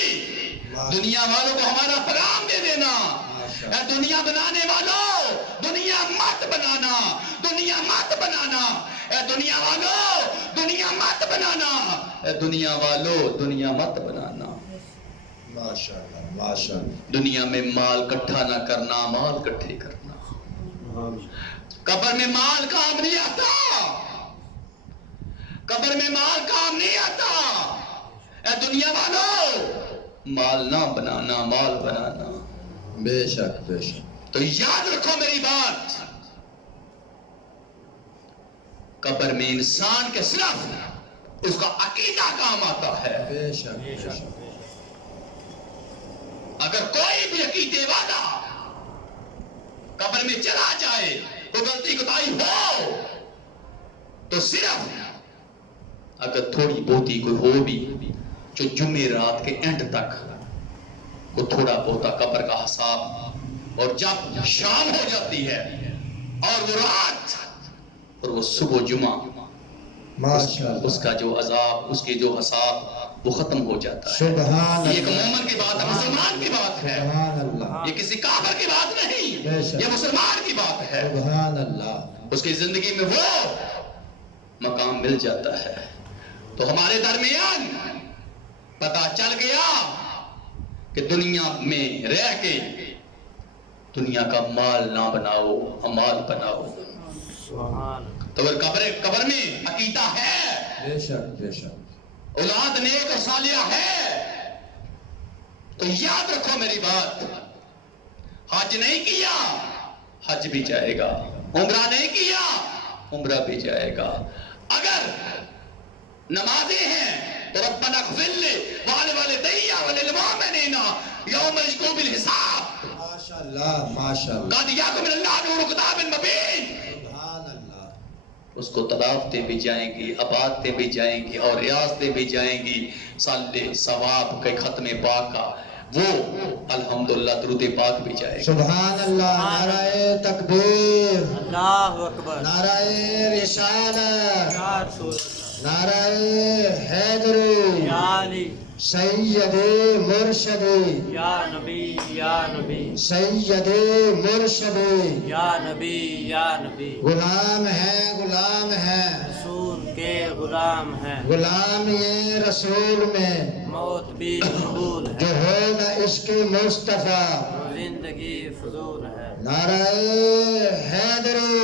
دنیا والوں کو ہمارا پیغام دے دینا، اے دنیا بنانے والوں، دنیا مت بنانا، دنیا مت بنانا، اے دنیا والوں دنیا مت بنانا، اے دنیا والوں دنیا مت بنانا۔ ماشاءاللہ ماشاءاللہ۔ دنیا میں مال اکٹھا نہ کرنا، مال اکٹھے کرنا۔ قبر میں مال کام نہیں آتا، قبر میں مال کام نہیں آتا۔ اے دنیا والوں مال نہ بنانا، مال بنانا۔ بے شک بے شک۔ تو یاد رکھو میری بات، قبر میں انسان کے صرف اس کا عقیدہ کام آتا ہے۔ بے شک بے شک۔ اگر کوئی بھی عقیدے والا قبر میں چلا جائے، تو غلطی کوتاہی ہو تو صرف اگر تھوڑی بہتی کوئی ہو بھی، جو جمعے رات کے اینڈ تک وہ تھوڑا بہتا قبر کا حساب، اور جب شام ہو جاتی ہے اور وہ رات اور وہ صبح جمعہ، ماشاءاللہ اس کا جو عذاب، اس کے جو حساب وہ ختم ہو جاتا ہے۔ سبحان یہ ایک اللہ مومن کی بات ہے، مسلمان کی بات ہے، سبحان اللہ یہ کسی کافر کی بات نہیں، بے شک۔ یہ مسلمان کی بات ہے۔ سبحان اللہ۔ اس کی زندگی میں وہ مقام مل جاتا ہے۔ تو ہمارے درمیان پتہ چل گیا کہ دنیا میں رہ کے دنیا کا مال نہ بناؤ، امال بناؤ۔ سبحان تو اگر قبر میں عقیدہ ہے، بے شک بے شک۔ اولاد نیک اور صالحہ ہے، تو یاد رکھو میری بات، حج نہیں کیا حج بھی جائے گا، عمرہ نہیں کیا عمرہ بھی جائے گا۔ اگر نمازیں ہیں تو ربنا اغفر لی ولوالدی وللمؤمنین یوم یقوم الحساب، ماشاءاللہ ماشاءاللہ۔ قد جاءکم من اللہ نور کتاب مبین۔ سبحان اللہ۔ اس کو تلاوتیں بھی جائیں گی، عبادتیں بھی جائیں گی، اور ریاضتیں بھی جائیں گی۔ صالح ثواب کے ختم پاک کا وہ الحمدللہ درود پاک بھی جائے گا۔ سبحان اللہ۔ نعرہ تکبیر، اللہ اکبر، نعرہ رسالت، یا رسول اللہ، نعرہ حیدری، یا علی، سید مرشد، یا نبی، یا نبی، سید مرشد۔ یا نبی، یا نبی، غلام ہے غلام ہے، رسول کے غلام ہیں، غلام یہ رسول میں، موت بھی قبول جو ہے، ہو نہ عشق مصطفیٰ۔ زندگی فضول ہے۔ نعرہ حیدری،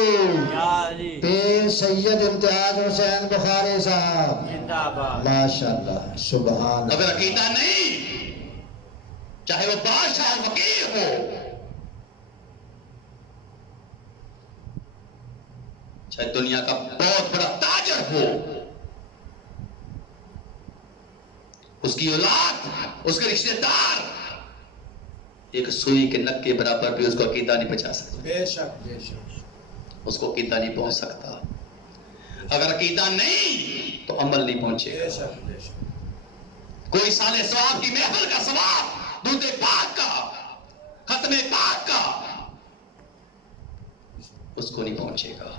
یا علی، پیر سید امتیاز حسین بخاری صاحب، زندہ باد۔ ماشاءاللہ سبحان اللہ۔ اگر عقیدہ نہیں، چاہے وہ بادشاہ ہو، فقیر ہو، چاہے دنیا کا بہت بڑا تاجر ہو، اس کی اولاد، اس کے رشتہ دار ایک سوئی کے نک کے برابر بھی اس کو عقیدہ نہیں پہنچا سکتا، بے شک بے شک۔ اس کو عقیدہ نہیں پہنچ سکتا۔ اگر عقیدہ نہیں تو عمل نہیں پہنچے بے گا۔ شک بے شک۔ کوئی سال ثواب کی محفل کا ثواب، درود پاک کا، ختم پاک کا، اس کو نہیں پہنچے گا۔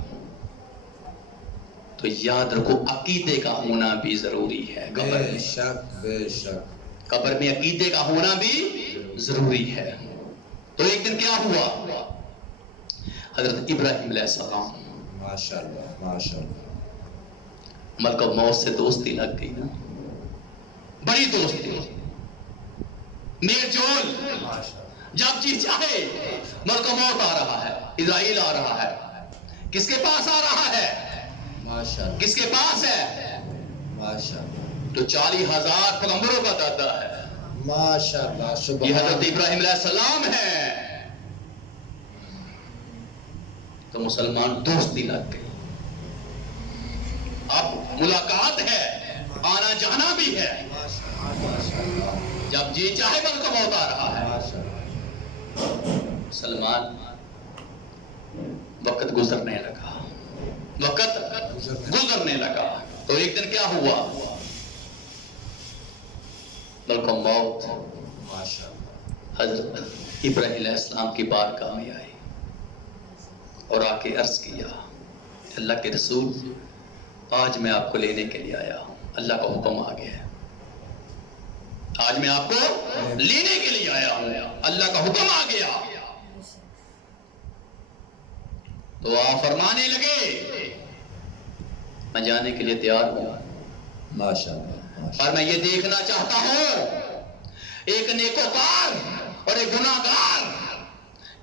تو یاد رکھو عقیدے کا ہونا بھی ضروری ہے قبر بے میں۔ شک بے شک۔ قبر میں عقیدے کا ہونا بھی ضروری ہے۔ تو ایک دن کیا ہوا، حضرت ابراہیم علیہ السلام، ماشاءاللہ ماشاءاللہ۔ ملک موت سے دوستی لگ گئی نا، بڑی دوستی، میل جول، جب جی چاہے ملک موت آ رہا ہے، اسرائیل آ رہا ہے، کس کے پاس آ رہا ہے، ماشاءاللہ کس کے پاس ہے، ماشاءاللہ تو 40,000 پیغمبروں کا دادا ہے، ماشاءاللہ یہ سبحان حضرت ابراہیم علیہ السلام ہے۔ تو مسلمان دوستی لگ گئی، اب ملاقات ہے، آنا جانا بھی ہے، جب جی چاہے ملک موت آ رہا ہے۔ مسلمان وقت گزرنے لگا، وقت گزرنے لگا، تو ایک دن کیا ہوا، ملک موت حضرت ابراہیم علیہ السلام کی بارگاہ میں آئی اور آ کے عرض کیا، اللہ کے رسول آج میں آپ کو لینے کے لیے آیا ہوں، اللہ کا حکم آ گیا ہے، آج میں آپ کو لینے کے لیے آیا ہوں، اللہ کا حکم آ گیا، تو آپ فرمانے لگے میں جانے کے لیے تیار ہوں، ماشاءاللہ اور میں یہ دیکھنا چاہتا ہوں ایک نیکوکار اور ایک گناہگار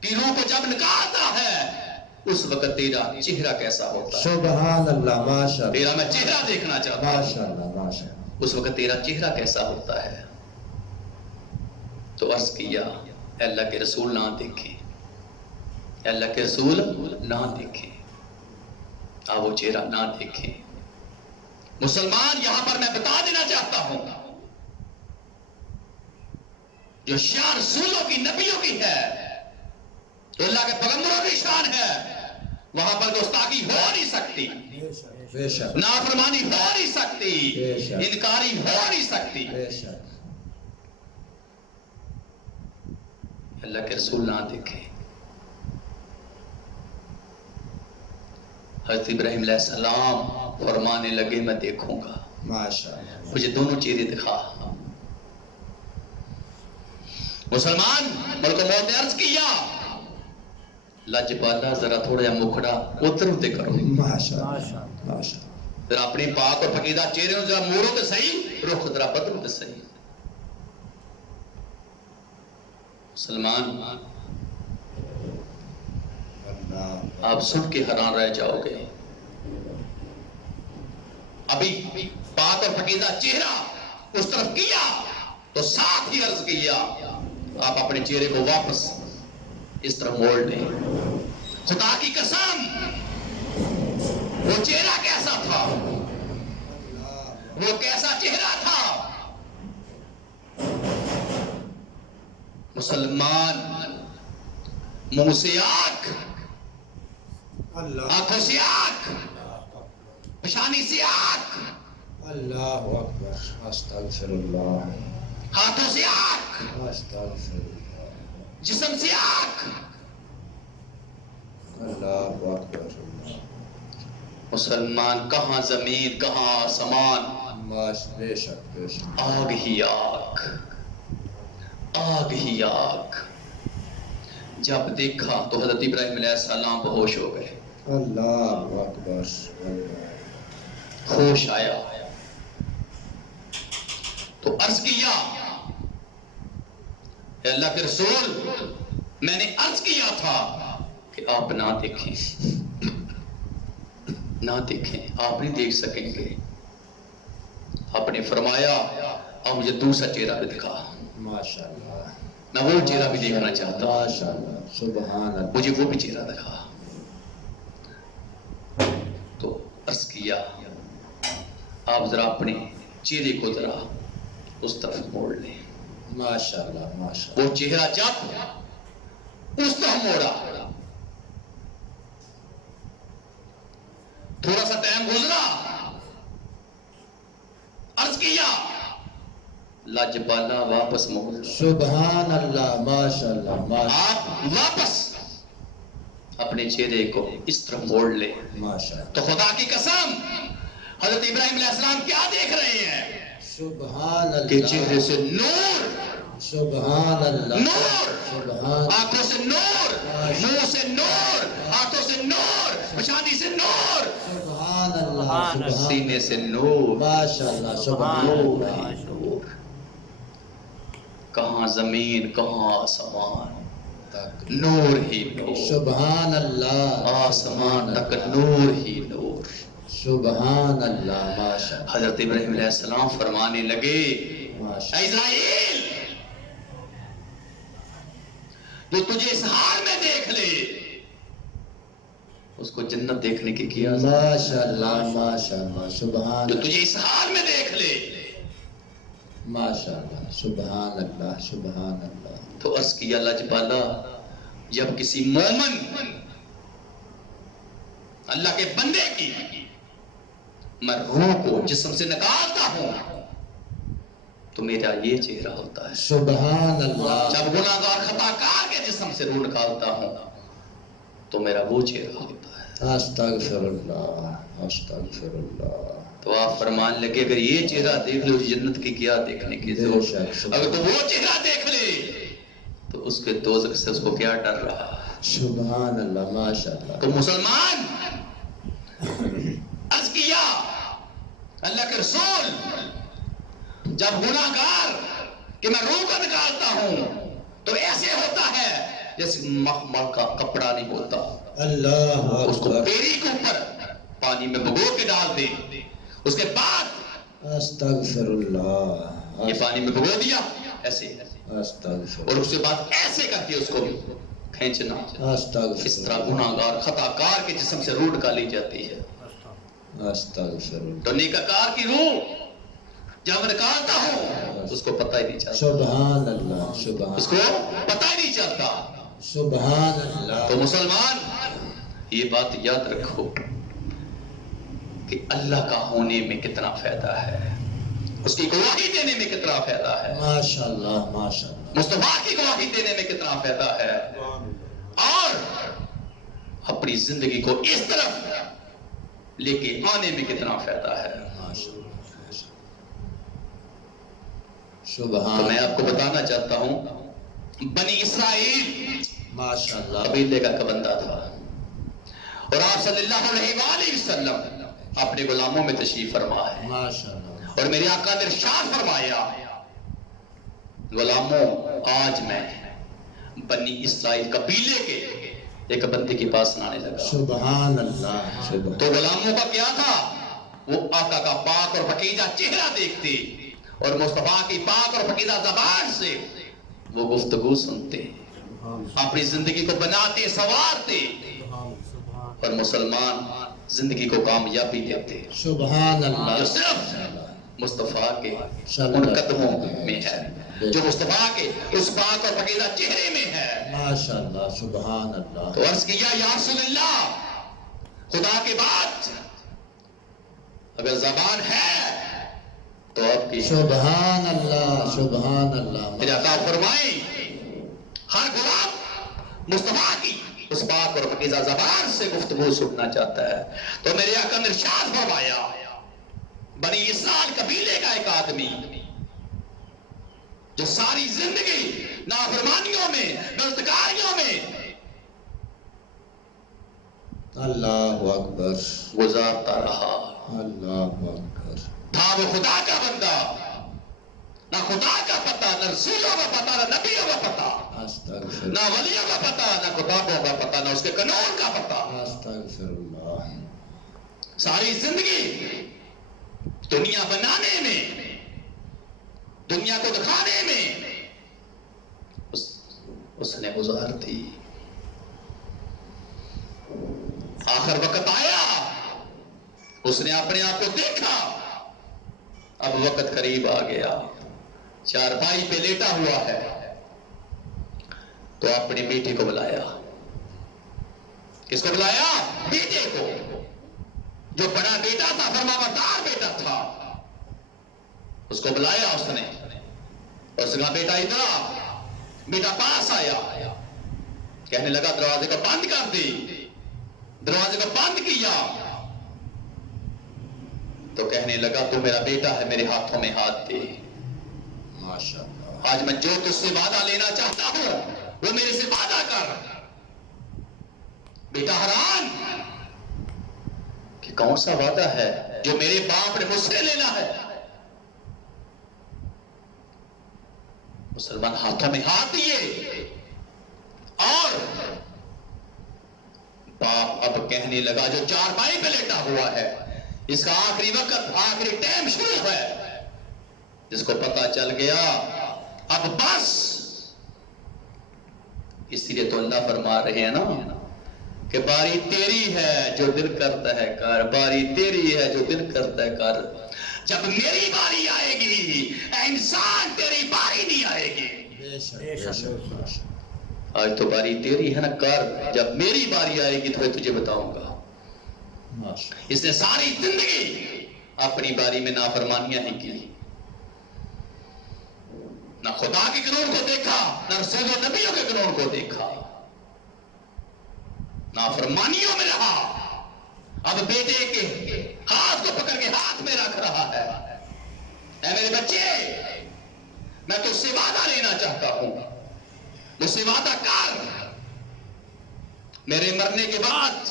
کی روح کو جب نکالتا ہے اس وقت تیرا چہرہ کیسا ہوتا ہے؟ سبحان اللہ ماشاءاللہ تیرا میں چہرہ دیکھنا چاہتا ہوں، ماشاءاللہ ماشاءاللہ اس وقت تیرا چہرہ کیسا ہوتا ہے؟ تو عرض کیا اے اللہ کے رسول نہ دیکھیں، اے اللہ کے رسول نہ دیکھیں، آپ وہ چہرہ نہ دیکھیں۔ مسلمان یہاں پر میں بتا دینا چاہتا ہوں جو شان رسولوں کی نبیوں کی ہے تو اللہ کے پیغمبروں کی شان ہے، وہاں پر گستاخی ہو نہیں سکتی، بے شک نافرمانی ہو نہیں سکتی، بے شک انکاری ہو نہیں سکتی۔ بے شک اللہ کے رسول نہ دیکھیں۔ حضرت ابراہیم علیہ السلام فرمانے لگے میں دیکھوں گا، ماشاءاللہ مجھے دونوں چہرے دکھا۔ مسلمان ملک موت نے عرض کیا لجپالا ذرا تھوڑا جا مکھڑا ادھر ادھر کرو، ماشاءاللہ ماشاءاللہ ذرا اپنی پاک اور پکیدہ چہرے ذرا موڑو تو صحیح، رخ ذرا بدلو تو صحیح۔ مسلمان اللہ آپ سن کے حیران رہ جاؤ گے، ابھی پاک اور پکیزہ چہرہ اس طرف کیا تو ساتھ ہی عرض کیا آپ اپنے چہرے کو واپس اس طرح موڑ لیں۔ خدا کی قسم وہ چہرہ کیسا تھا، وہ کیسا چہرہ تھا؟ مسلمان منہ سے آنکھ، اللہ آنکھوں سے آنکھ، پیشانی سے آنکھ، اللہ اکبر استغفر اللہ ہاتھوں سے آنکھ، استغفر اللہ جسم سے آنکھ۔ اللہ اکبر اللہ مسلمان کہاں زمین کہاں آسمان، بے شک بے شک آگ ہی آگ، آگ ہی آگ۔ جب دیکھا تو حضرت ابراہیم علیہ السلام بہوش ہو گئے، اللہ اکبر اللہ ہوش آیا تو عرض کیا اے اللہ کے رسول میں نے عرض کیا تھا کہ آپ نہ دیکھیں، نہ دیکھیں، آپ نہیں دیکھ سکیں گے۔ آپ نے فرمایا آپ مجھے دوسرا چہرہ بھی دکھا، ماشاءاللہ میں وہ چہرہ بھی دیکھنا چاہتا ہوں، ماشاءاللہ سبحان اللہ مجھے وہ بھی چہرہ دکھا۔ تو عرض کیا آپ ذرا اپنے چہرے کو ذرا اس طرف موڑ لیں۔ ماشاءاللہ ماشاءاللہ وہ چہرہ جب اس طرف موڑا، تھوڑا سا ٹائم گزرا، عرض کیا لاجبالا واپس موڑ لو، سبحان اللہ ماشاءاللہ ماشاءاللہ آپ واپس اپنے چہرے کو اس طرح موڑ لیں۔ ماشاءاللہ تو خدا کی قسم حضرت ابراہیم علیہ السلام کیا دیکھ رہے ہیں سبحان کہ اللہ چہرے سے نور، سبحان اللہ نور، سبحان آنکھوں سے نور، منہ سے نور، ہاتھوں سے نور، پیشانی سے نور، سبحان اللہ سبحان اللہ سینے سے نور، ماشاءاللہ سبحان نور اللہ ہی نور۔ کہاں زمین کہاں آسمان، نور ہی نور، سبحان اللہ آسمان تک نور ہی نور۔ سبحان اللہ ماشاءاللہ حضرت ابراہیم علیہ السلام فرمانے لگے ماشاءاللہ اے اسرائیل جو تجھے اس حال میں دیکھ لے اس کو جنت دیکھنے کی کیا، ماشاءاللہ ماشاءاللہ سبحان جو تجھے اس حال میں دیکھ لے۔ ماشاءاللہ سبحان اللہ سبحان اللہ تو عرض کیا لاجبالا جب کسی مومن اللہ کے بندے کی میں روح کو جسم سے نکالتا ہوں تو میرا یہ چہرہ ہوتا ہے، سبحان اللہ جب گناہگار خطا کار کے جسم سے روح نکالتا ہوں تو میرا وہ چہرہ ہوتا ہے۔ استغفر اللہ استغفر اللہ تو آپ فرمان لگے اگر یہ چہرہ دیکھ لے اس جنت کی کیا دیکھنے کی بے ضرورت، شک اگر تو وہ چہرہ دیکھ لے تو اس کے دوزخ سے اس کو کیا ڈر رہا، سبحان اللہ ماشاء اللہ. تو مسلمان عرض کیا اللہ کے رسول جب گناہگار کہ میں روح کو نکالتا ہوں تو ایسے ہوتا ہے جیسے مخمل کا کپڑا نہیں ہوتا. اللہ اس کو اکبر. بیری کے اوپر پانی میں بھگو کے ڈال دے, اس کے بعد استغفر اللہ. یہ پانی میں بھگو دیا ایسے, استغفر اور اس کے بعد ایسے کر کے اس کو کھینچنا. استغفر اس طرح گناہگار خطا کار کے جسم سے روح نکالی جاتی ہے. استغفر اللہ. تو نیکوکار کی روح جب نکالتا ہوں اس کو پتہ ہی نہیں چلتا, سبحان اللہ. اس سبحان کو پتہ ہی نہیں چلتا. سبحان تو اللہ. مسلمان یہ بات یاد رکھو کہ اللہ کا ہونے میں کتنا فائدہ ہے, اس کی گواہی دینے میں کتنا فائدہ ہے, ماشاء اللہ ماشاء اللہ. مصطفیٰ کی گواہی دینے میں کتنا فائدہ ہے, اور اپنی زندگی کو اس طرف لے کے آنے میں کتنا فائدہ ہے. ماشاء اللہ. تو سبحان میں آپ کو بتانا چاہتا ہوں, بنی اسرائیل ماشاء اللہ. قبیلے کا بندہ تھا, اور آپ صلی اللہ علیہ وآلہ وسلم اپنے غلاموں میں تشریف فرما ہے, ماشاء اللہ. اور میرے آقا نے ارشاد فرمایا غلاموں آج میں بنی اسرائیل قبیلے کے ایک بندے کے پاس آنے لگا. سبحان اللہ. سبحان تو غلاموں کا کیا تھا, وہ آقا کا پاک اور پاکیزہ چہرہ دیکھتے اور مصطفیٰ کی پاک اور پاکیزہ زبان سے وہ گفتگو سنتے, اپنی زندگی کو بناتے سنوارتے, اور مسلمان زندگی کو کامیابی دیتے سبحان جو اللہ. صرف مصطفیٰ کے ان قدموں میں ہے, جو مصطفیٰ کے اس پاک اور پاکیزہ چہرے میں ہے. ماشاء اللہ. سبحان اللہ. تو عرض کیا یا رسول اللہ, خدا کے بعد اگر زبان ہے تو آپ کی سبحان اللہ. سبحان اللہ. میرے عطا فرمائیں ہر غلام مصطفیٰ کی اس پاک اور پاکیزہ زبان سے گفتگو سننا چاہتا ہے. تو میرے آقا نے ارشاد فرمایا بنی اسرائیل قبیلے کا ایک آدمی جو ساری زندگی نافرمانیوں میں غلطکاریوں میں اللہ اکبر. گزارتا رہا, اللہ اکبر. تھا وہ خدا کا بندہ, نہ خدا کا پتہ, نہ رسولوں کا پتہ, نہ نبیوں کا پتہ, استغفر نہ ولیوں کا پتہ, نہ کتابوں کا پتہ, نہ اس کے قانون کا پتہ. استغفر اللہ. ساری زندگی دنیا بنانے میں, دنیا کو دکھانے میں اس نے گزار دی. آخر وقت آیا, اس نے اپنے آپ کو دیکھا, اب وقت قریب آ گیا, چارپائی پہ لیٹا ہوا ہے, تو اپنی بیٹی کو بلایا. کس کو بلایا؟ بیٹے کو, جو بڑا بیٹا تھا, فرمانبردار بیٹا تھا, اس کو بلایا اس نے, اور اس کا بیٹا ادھر, بیٹا پاس آیا, کہنے لگا دروازے کو بند کر دی. دروازے کو بند کیا تو کہنے لگا تو میرا بیٹا ہے, میرے ہاتھوں میں ہاتھ دے. ماشاء اللہ. آج میں جو تجھ سے وعدہ لینا چاہتا ہوں وہ میرے سے وعدہ کر. بیٹا حیران کہ کون سا وعدہ ہے جو میرے باپ نے مجھ سے لینا ہے. مسلمان ہاتھوں میں ہاتھ دیے, اور باپ اب کہنے لگا جو چارپائی پہ لیٹا ہوا ہے, اس کا آخری وقت, آخری ٹائم شروع ہے. جس کو پتا چل گیا اب بس, اسی لیے تو اللہ فرما رہے ہیں نا کہ باری تیری ہے جو دل کرتا ہے کر, باری تیری ہے جو دل کرتا ہے کر. جب میری باری آئے گی اے انسان تیری باری نہیں آئے گی. بے شک, بے شک. آج تو باری تیری ہے نا کر, جب میری باری آئے گی تو تجھے بتاؤں گا. ماشاء اس نے ساری زندگی اپنی باری میں نافرمانیاں ہی کی, نہ خدا کے قانون کو دیکھا, نہ رسول و نبیوں کے قانون کو دیکھا, نافرمانیوں میں رہا. اب بیٹے کے ہاتھ کو پکڑ کے ہاتھ میں رکھ رہا ہے, اے میرے بچے میں تجھ سے وعدہ لینا چاہتا ہوں, مجھ سے وعدہ کر. میرے مرنے کے بعد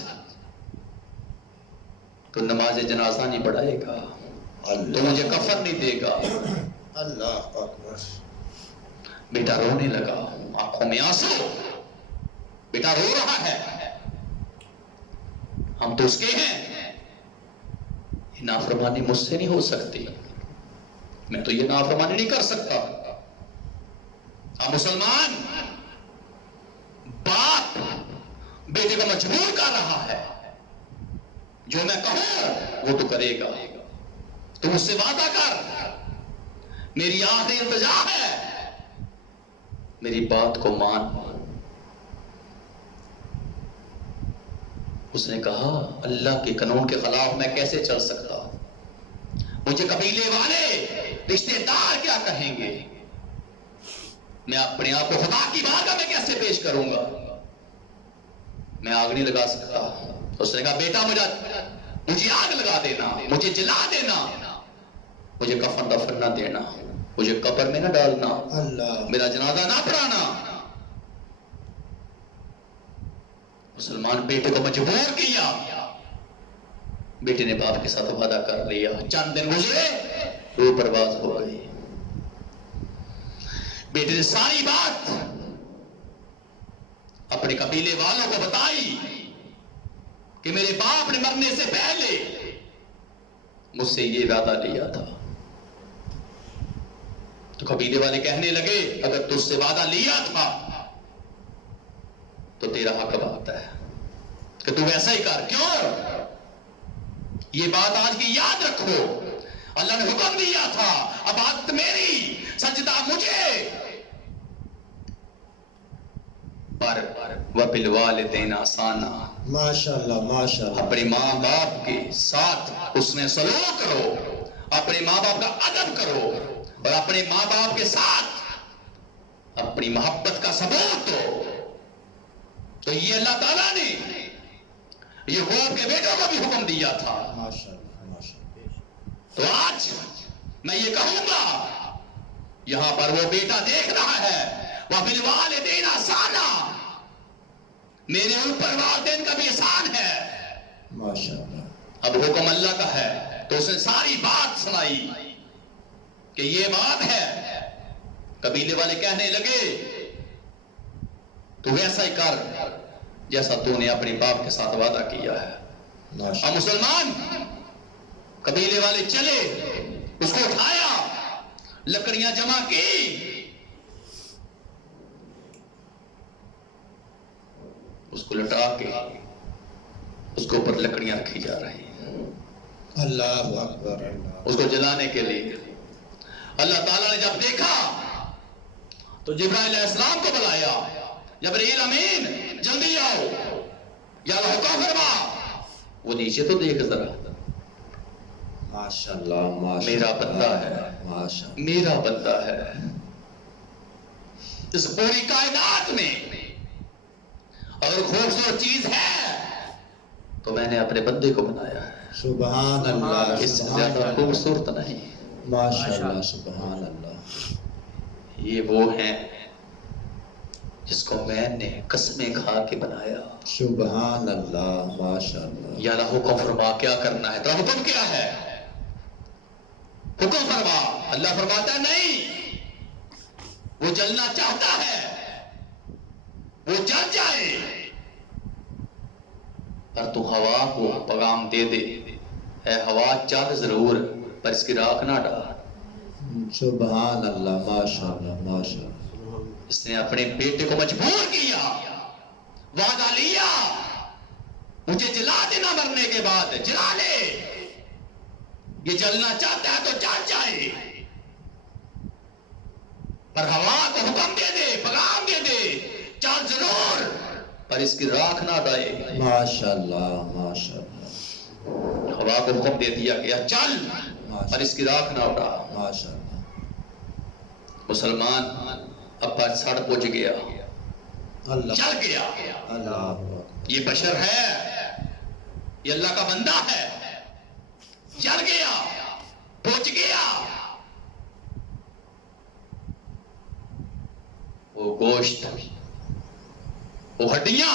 تو نماز جنازہ نہیں پڑھائے گا، تو مجھے کفن نہیں دے گا۔ اللہ اکبر۔ بیٹا رونے لگا، آنکھوں میں آنسو، بیٹا رو رہا ہے۔ ہم تو اس کے ہیں، یہ نافرمانی مجھ سے نہیں ہو سکتی، میں تو یہ نافرمانی نہیں کر سکتا۔ اب مسلمان باپ بیٹے کو مجبور کر رہا ہے، جو میں کہوں وہ تو کرے گا، تو مجھ سے وعدہ کر، میری آخری التجا ہے، میری بات کو مان۔ اس نے کہا اللہ کے قانون کے خلاف میں کیسے چل سکتا، مجھے قبیلے والے رشتے دار کیا کہیں گے، میں اپنے آپ کو خدا کی بارگاہ میں کیسے پیش کروں گا، میں آگ نہیں لگا سکتا۔ اس نے کہا بیٹا مجھے آگ لگا دینا، مجھے جلا دینا، مجھے کفن دفن نہ دینا، مجھے قبر میں نہ ڈالنا، اللہ میرا جنازہ نہ پڑھانا۔ مسلمان بیٹے کو مجبور کیا، بیٹے نے باپ کے ساتھ وعدہ کر لیا۔ چند دن گزرے، روح پرواز ہو گئی۔ بیٹے نے ساری بات اپنے قبیلے والوں کو بتائی کہ میرے باپ نے مرنے سے پہلے مجھ سے یہ وعدہ لیا تھا۔ تو قبیلے والے کہنے لگے اگر تجھ سے وعدہ لیا تھا تو تیرا حق بنتا ہے کہ تو ویسا ہی کر۔ کیوں؟ یہ بات آج کی یاد رکھو، اللہ نے حکم دیا تھا عبادت میری، سجدہ مجھے، پر وبالوالدین احسانا، ماشاءاللہ ماشاءاللہ۔ اپنے ماں باپ کے ساتھ اس نے سلوک کرو، اپنے ماں باپ کا ادب کرو، اور اپنے ماں باپ کے ساتھ اپنی محبت کا ثبوت دو۔ تو یہ اللہ تعالیٰ نے یعقوب کے بیٹوں کو بھی حکم دیا تھا۔ ماشاءاللہ ماشاءاللہ۔ تو آج میں یہ کہوں گا، یہاں پر وہ بیٹا دیکھ رہا ہے وَبِالْوَالِدَيْنِ احسانا، میرے اوپر والدین کا بھی احسان ہے۔ ماشاءاللہ۔ اب حکم اللہ کا ہے، تو اس نے ساری بات سنائی کہ یہ بات ہے۔ قبیلے والے کہنے لگے تو ویسا ہی کر جیسا تو نے اپنے باپ کے ساتھ وعدہ کیا ہے۔ اب مسلمان قبیلے والے چلے، اس کو اٹھایا، لکڑیاں جمع کی، اس کو لٹا کے اس کے اوپر لکڑیاں رکھی جا رہی ہیں اللہ اکبر۔ اللہ اس کو جلانے کے لیے۔ اللہ تعالیٰ نے جب دیکھا تو جبرائیل علیہ السلام کو بلایا، جبرائیل امین جلدی آؤ، یا اللہ حکم فرما۔ وہ نیچے تو دیکھ ذرا، ماشاءاللہ ماشاءاللہ۔ میرا بندہ ہے، ماشاءاللہ۔ میرا بندہ ہے۔ اس پوری کائنات میں اگر خوبصورت چیز ہے تو میں نے اپنے بندے کو بنایا ہے، سبحان اللہ اس سے سبحان زیادہ اللہ۔ خوبصورت نہیں۔ ماشاءاللہ سبحان اللہ۔ یہ وہ ہیں جس کو میں نے قسمیں کھا کے بنایا۔ سبحان اللہ ماشاءاللہ۔ یا اللہ حکم فرما کیا کرنا ہے، تیرا حکم کیا ہے، حکم فرما۔ اللہ فرماتا ہے نہیں، وہ جلنا چاہتا ہے، وہ جل جائے، پر تو ہوا کو پیغام دے دے، اے ہوا چل ضرور پر اس کی راکھ نہ ڈال۔ سبحان اللہ ماشاءاللہ ماشاءاللہ۔ اس نے اپنے بیٹے کو مجبور کیا، وعدہ لیا مجھے جلا دینا، مرنے کے بعد جلا لے، یہ جلنا چاہتا ہے تو جل جائے، پر ہوا کو حکم دے دے، پیغام دے دے، چل ضرور پر اس کی راکھ نہ ڈالے۔ ماشاءاللہ ماشاءاللہ ہوا کو حکم دے دیا گیا چل پر اس کی راکھ نہ اڑا۔ ماشاءاللہ۔ مسلمان اب پر سڑ پہنچ گیا، اللہ چل گیا۔ اللہ یہ بشر ہے، یہ اللہ کا بندہ ہے، چل گیا، پہنچ گیا۔ وہ گوشت، وہ ہڈیاں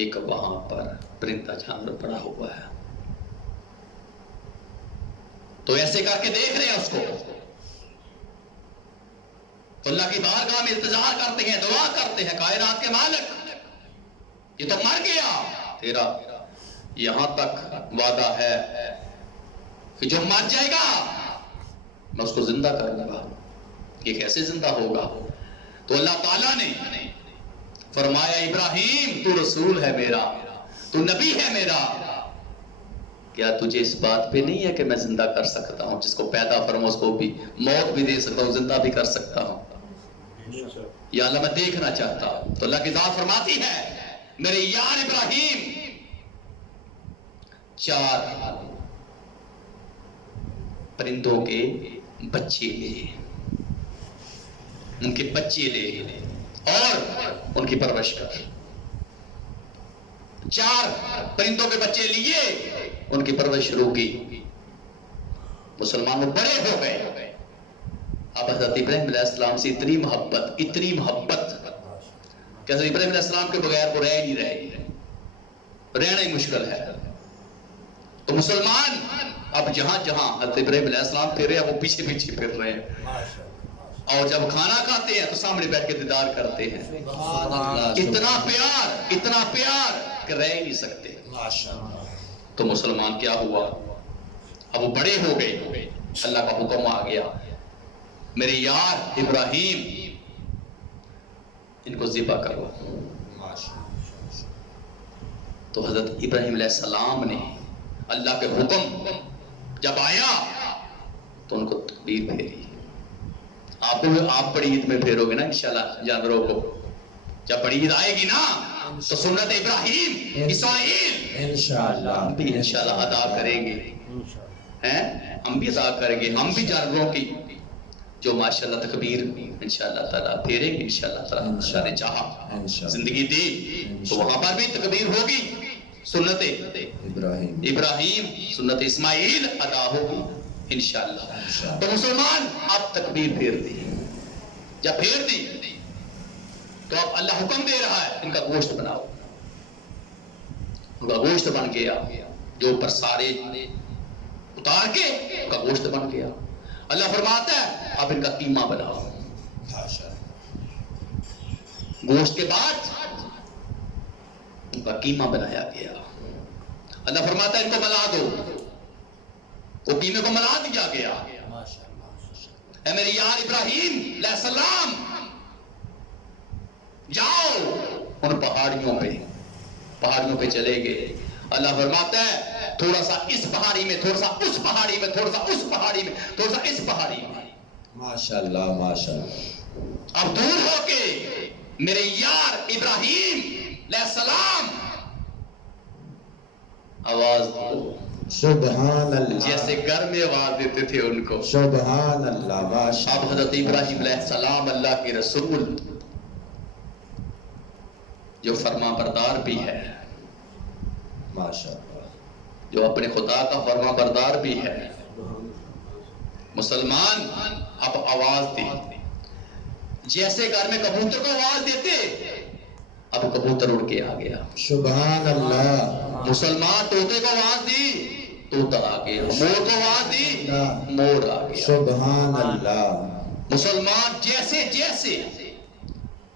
ایک وہاں پر پرندہ جانور پڑا ہوا ہے. تو ایسے کر کے دیکھ رہے ہیں اس کو. تو اللہ کی بارگاہ میں التجا کرتے ہیں, دعا کرتے ہیں, کائنات کے مالک یہ تو مر گیا, تیرا یہاں تک وعدہ ہے کہ جو مر جائے گا میں اس کو زندہ کروں گا. یہ کیسے زندہ ہوگا؟ تو اللہ تعالیٰ نے فرمایا ابراہیم تو رسول ہے میرا, تو نبی ہے میرا, کیا تجھے اس بات پہ نہیں ہے کہ میں زندہ کر سکتا ہوں؟ جس کو پیدا فرماؤں اس کو بھی موت بھی دے سکتا ہوں, زندہ بھی کر سکتا ہوں. یا اللہ میں دیکھنا چاہتا ہوں. تو اللہ کی ذات فرماتی ہے میرے یار ابراہیم 4 پرندوں کے بچے لے, ان کے بچے لے اور ان کی پرورش کر. 4 پرندوں کے بچے لیے, ان کی پرورش شروع کی. مسلمان وہ بڑے ہو گئے. اب حضرت ابراہیم علیہ السلام سے اتنی محبت کہ حضرت ابراہیم علیہ السلام کے بغیر وہ رہ نہیں رہے, رہنا ہی مشکل ہے. تو مسلمان اب جہاں جہاں حضرت ابراہیم علیہ السلام پھر رہے ہیں وہ پیچھے پیچھے پھر رہے ہیں, اور جب کھانا کھاتے ہیں تو سامنے بیٹھ کے دیدار کرتے ہیں. اتنا پیار کہ رہ ہی نہیں سکتے. تو مسلمان کیا ہوا؟ اب وہ بڑے ہو گئے, اللہ کا حکم آ گیا میرے یار ابراہیم ان کو ذبح کرو. تو حضرت ابراہیم علیہ السلام نے اللہ کے حکم جب آیا تو ان کو تکبیر پھیری. آپ بڑی عید میں پھیرو گے نا انشاءاللہ جانوروں کو. جب بڑی عید آئے گی نا تو سنت ابراہیم اسماعیل انشاءاللہ بھی انشاءاللہ ادا کریں گے. ہم بھی ادا کریں گے, ہم بھی جانوروں کی جو ماشاءاللہ تکبیر انشاءاللہ تعالیٰ پھیریں گے. انشاءاللہ تعالیٰ اللہ نے چاہا زندگی دی تو وہاں پر بھی تکبیر ہوگی. سنت ابراہیم سنت اسماعیل ادا ہوگی انشاءاللہ. تو مسلمان اب تکبیر پھیر دی. جب پھیر دی تو اب اللہ حکم دے رہا ہے ان کا گوشت بناؤ. ان کا گوشت بن گیا, جو اوپر سارے اتار کے ان کا گوشت بن گیا. اللہ فرماتا ہے اب ان کا قیمہ بناؤ. گوشت کے بعد ان کا قیمہ بنایا گیا. اللہ فرماتا ہے ان کو ملا دو. وہ قیمے کو ملا دیا گیا. اے میرے یار ابراہیم علیہ السلام جاؤ ان پہاڑیوں پہ چلے گئے. اللہ فرماتا ہے تھوڑا سا اس پہاڑی میں, تھوڑا سا اس پہاڑی میں, تھوڑا سا اس پہاڑی میں, تھوڑا سا اس پہاڑی میں. ماشاءاللہ ماشاءاللہ. اب دور ہو کے میرے یار ابراہیم علیہ السلام آواز دو. سبحان اللہ. جیسے گھر میں آواز دیتے تھے ان کو. سبحان اللہ ماشاءاللہ. اب حضرت ابراہیم علیہ السلام اللہ کے رسول جو فرما بردار بھی ہے, ماشاءاللہ, جو اپنے خدا کا فرما بردار بھی ہے. مسلمان اب آواز دی. جیسے گھر میں کبوتر کو آواز دیتے اب کبوتر اڑ کے آ گیا. سبحان اللہ. مسلمان طوطے کو آواز دی, طوطا آ گیا. مور کو آواز دی, مور آ گیا. سبحان اللہ. مسلمان جیسے جیسے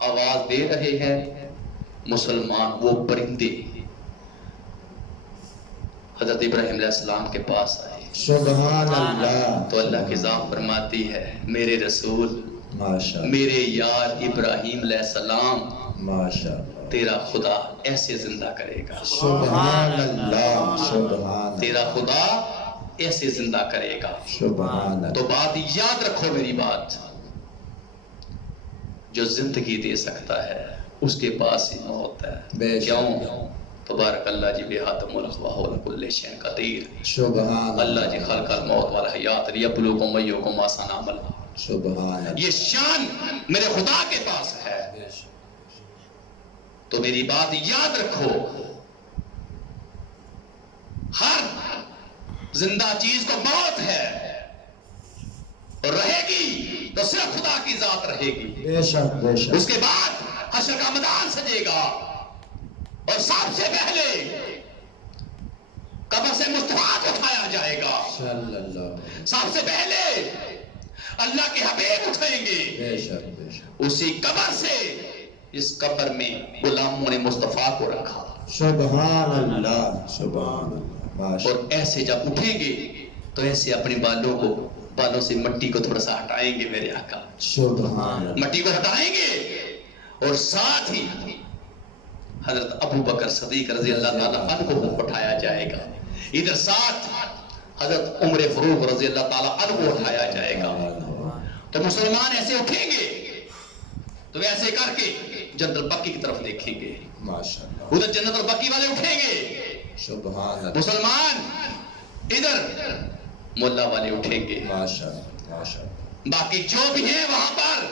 آواز دے رہے ہیں مسلمان وہ پرندے حضرت ابراہیم علیہ السلام کے پاس آئے. سبحان اللہ. تو اللہ کی ذات فرماتی ہے میرے رسول ماشاءاللہ میرے یار ابراہیم علیہ السلام ماشاءاللہ. تیرا خدا ایسے زندہ کرے گا. سبحان اللہ. سبحان تیرا خدا ایسے زندہ کرے گا. سبحان اللہ. تو بات یاد رکھو میری بات, جو زندگی دے سکتا ہے اس کے پاس ہی موت ہے. بے شک. کیوں؟ تبارک اللہ جی بے حاتم الخواہ لکل شیء قدیر. سبحان اللہ جی خلق الموت والحیات لیبلوکم ایکم احسن عملا. سبحان اللہ. یہ شان میرے خدا کے پاس ہے. تو میری بات یاد رکھو, ہر زندہ چیز کو موت ہے اور رہے گی تو صرف خدا کی ذات رہے گی. بے شک بے شک. اس کے بعد حشر کا میدان سجے گا اور سب سے پہلے قبر سے مصطفیٰ کو اٹھایا جائے گا. صلی اللہ علیہ وسلم. سب سے پہلے اللہ کے حبیب اٹھیں گے. بے شک بے شک. اسی قبر سے اس قبر میں غلاموں نے مصطفیٰ کو رکھا. سبحان اللہ سبحان اللہ. ماشاء اور ایسے جب اٹھیں گے تو ایسے اپنے بالوں سے مٹی کو تھوڑا سا ہٹائیں گے میرے آقا. سبحان اللہ. مٹی کو ہٹائیں گے اور ساتھ ہی حضرت ابو بکر صدیق رضی اللہ تعالیٰ عنہ کو اٹھایا جائے گا. ادھر ساتھ حضرت عمر فاروق رضی اللہ تعالیٰ عنہ کو اٹھایا جائے گا. تو مسلمان ایسے اٹھیں گے تو ایسے کر کے جنت البقیع کی طرف دیکھیں گے. ماشاء اللہ. ادھر جنت البقیع والے اٹھیں گے. سبحان اللہ. مسلمان ادھر مولا والے اٹھیں گے. ماشاء اللہ ماشاء اللہ. باقی جو بھی ہیں وہاں پر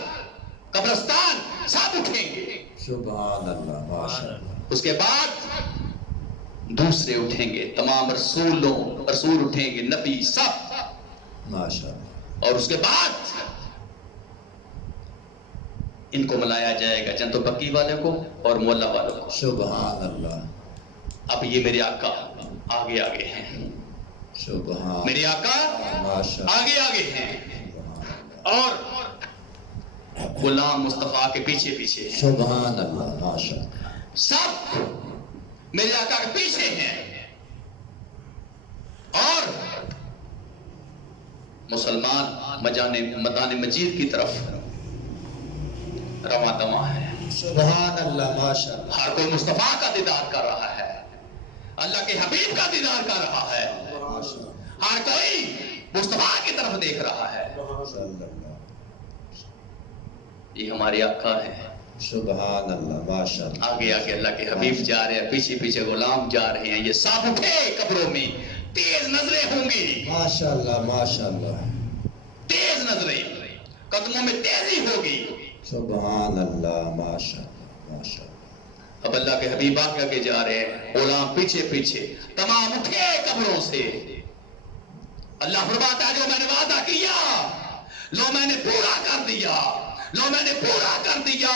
قبرستان سب اٹھیں گے. سبحان اللہ ماشاء اللہ. اس کے بعد دوسرے اٹھیں گے. تمام رسول اٹھیں گے, نبی سب. ماشاء اللہ. اور اس کے بعد ان کو ملایا جائے گا جنت البقیع والے کو اور مولا والوں کو. سبحان اللہ. اب یہ میرے آقا آگے آگے ہیں. سبحان میرے آقا ماشاء اللہ. آگے آگے ہیں اور غلام مصطفیٰ کے پیچھے پیچھے ہیں. سبحان اللہ ماشاء اللہ. سب میرے آقا کے پیچھے ہیں اور مسلمان مدان مجید کی طرف رواں دواں ہے. سبحان اللہ ماشاء اللہ. ہر کوئی مصطفیٰ کا دیدار کر رہا ہے, اللہ کے حبیب کا دیدار کر رہا ہے. ماشاء اللہ. ہر کوئی مصطفیٰ کی طرف دیکھ رہا ہے. صلی اللہ. یہ ہمارے آقا ہے. سبحان اللہ ماشاء اللہ. آگے آگے اللہ کے حبیب جا رہے ہیں, پیچھے پیچھے غلام جا رہے ہیں. یہ سب اٹھے قبروں میں, تیز نظریں ہوں گی. ماشاء اللہ ماشاء اللہ. تیز نظریں, قدموں میں تیزی ہوگی. سبحان اللہ ماشاء اللہ ماشاء اللہ. اب اللہ کے حبیب آگے جا رہے ہیں, غلام پیچھے پیچھے, تمام اٹھے قبروں سے. اللہ فرماتا ہے جو میں نے وعدہ کیا لو میں نے پورا کر دیا, لو میں نے پورا کر دیا.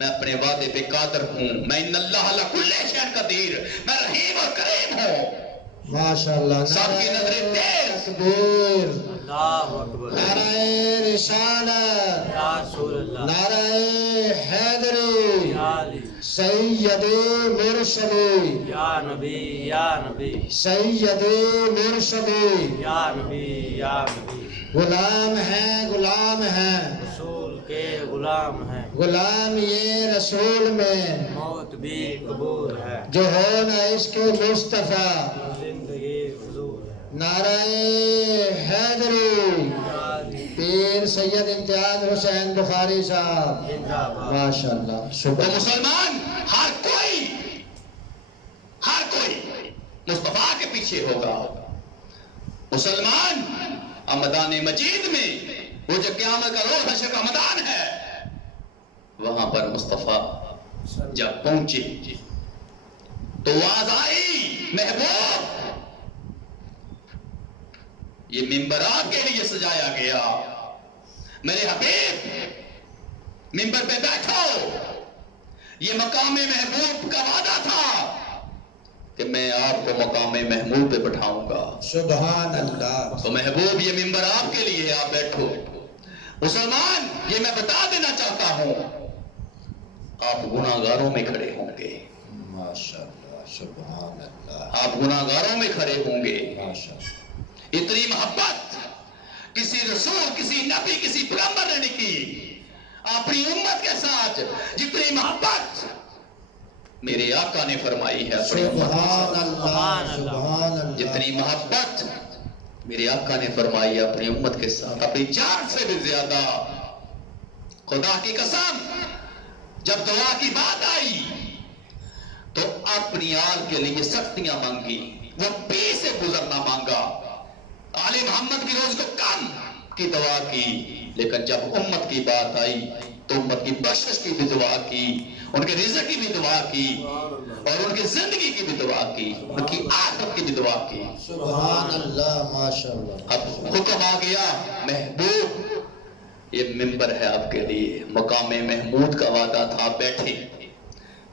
میں اپنے وعدے پہ قادر ہوں. میں ان اللہ لکل شیء قدیر, میں رحیم اور کریم ہوں. ماشاء اللہ. سب کی نظریں تیز. تکبیر. اللہ اکبر. نعرہ رسالت. یا رسول اللہ. نعرہ حیدری. یا علی. سید مرشدی. یا نبی یا نبی. سید مرشدی. یا نبی یا نبی. غلام ہیں رسول کے غلام ہیں, غلام یہ رسول میں موت بھی قبول ہے, جو ہو نہ اس کے مصطفیٰ. زندگی فضول ہے. نعرہ حیدری. یا علی. پیر سید امتیاز حسین بخاری صاحب. زندہ باد. ماشاء اللہ. تو شکر. مسلمان ہر کوئی مصطفیٰ کے پیچھے ہوگا. مسلمان مدان مجید میں وہ جو قیامت کا روز حشر کا میدان ہے, وہاں پر مصطفیٰ جب پہنچے تو آواز آئی, محبوب یہ منبر آپ کے لیے سجایا گیا. میرے حبیب منبر پہ بیٹھو. یہ مقام محبوب کا وعدہ تھا کہ میں آپ کو مقام محمود پہ بٹھاؤں گا. سبحان اللہ. تو محبوب یہ منبر آپ کے لیے ہے, آپ بیٹھو. مسلمان یہ میں بتا دینا چاہتا ہوں, آپ گناہگاروں میں کھڑے ہوں گے. ماشاء اللہ. سبحان اللہ. آپ گناہگاروں میں کھڑے ہوں گے. ماشاء اللہ. اتنی محبت کسی رسول, کسی نبی, کسی پیغمبر نے نہیں کی اپنی امت کے ساتھ جتنی محبت میرے آقا نے فرمائی ہے اپنی امت کے سبحان ساتھ. اللہ. سبحان اللہ. جتنی محبت میرے آقا نے فرمائی ہے اپنی امت کے ساتھ, اپنی جان سے بھی زیادہ. خدا کی قسم جب دعا کی بات آئی تو اپنی آل کے لیے سختیاں مانگی, وہ پی سے گزرنا مانگا. آل محمد کی روز کو کم کی دعا کی, لیکن جب امت کی بات آئی تو امت کی بخشش کی بھی دعا کی, ان کے رزق کی بھی دعا کی, اور ان کی زندگی کی بھی دعا کی, ان کی آخرت کی بھی دعا کی. سبحان اللہ. ماشاء اللہ. اب حکم آ گیا, محبوب یہ منبر ہے آپ کے لیے, مقام محمود کا وعدہ تھا, بیٹھے.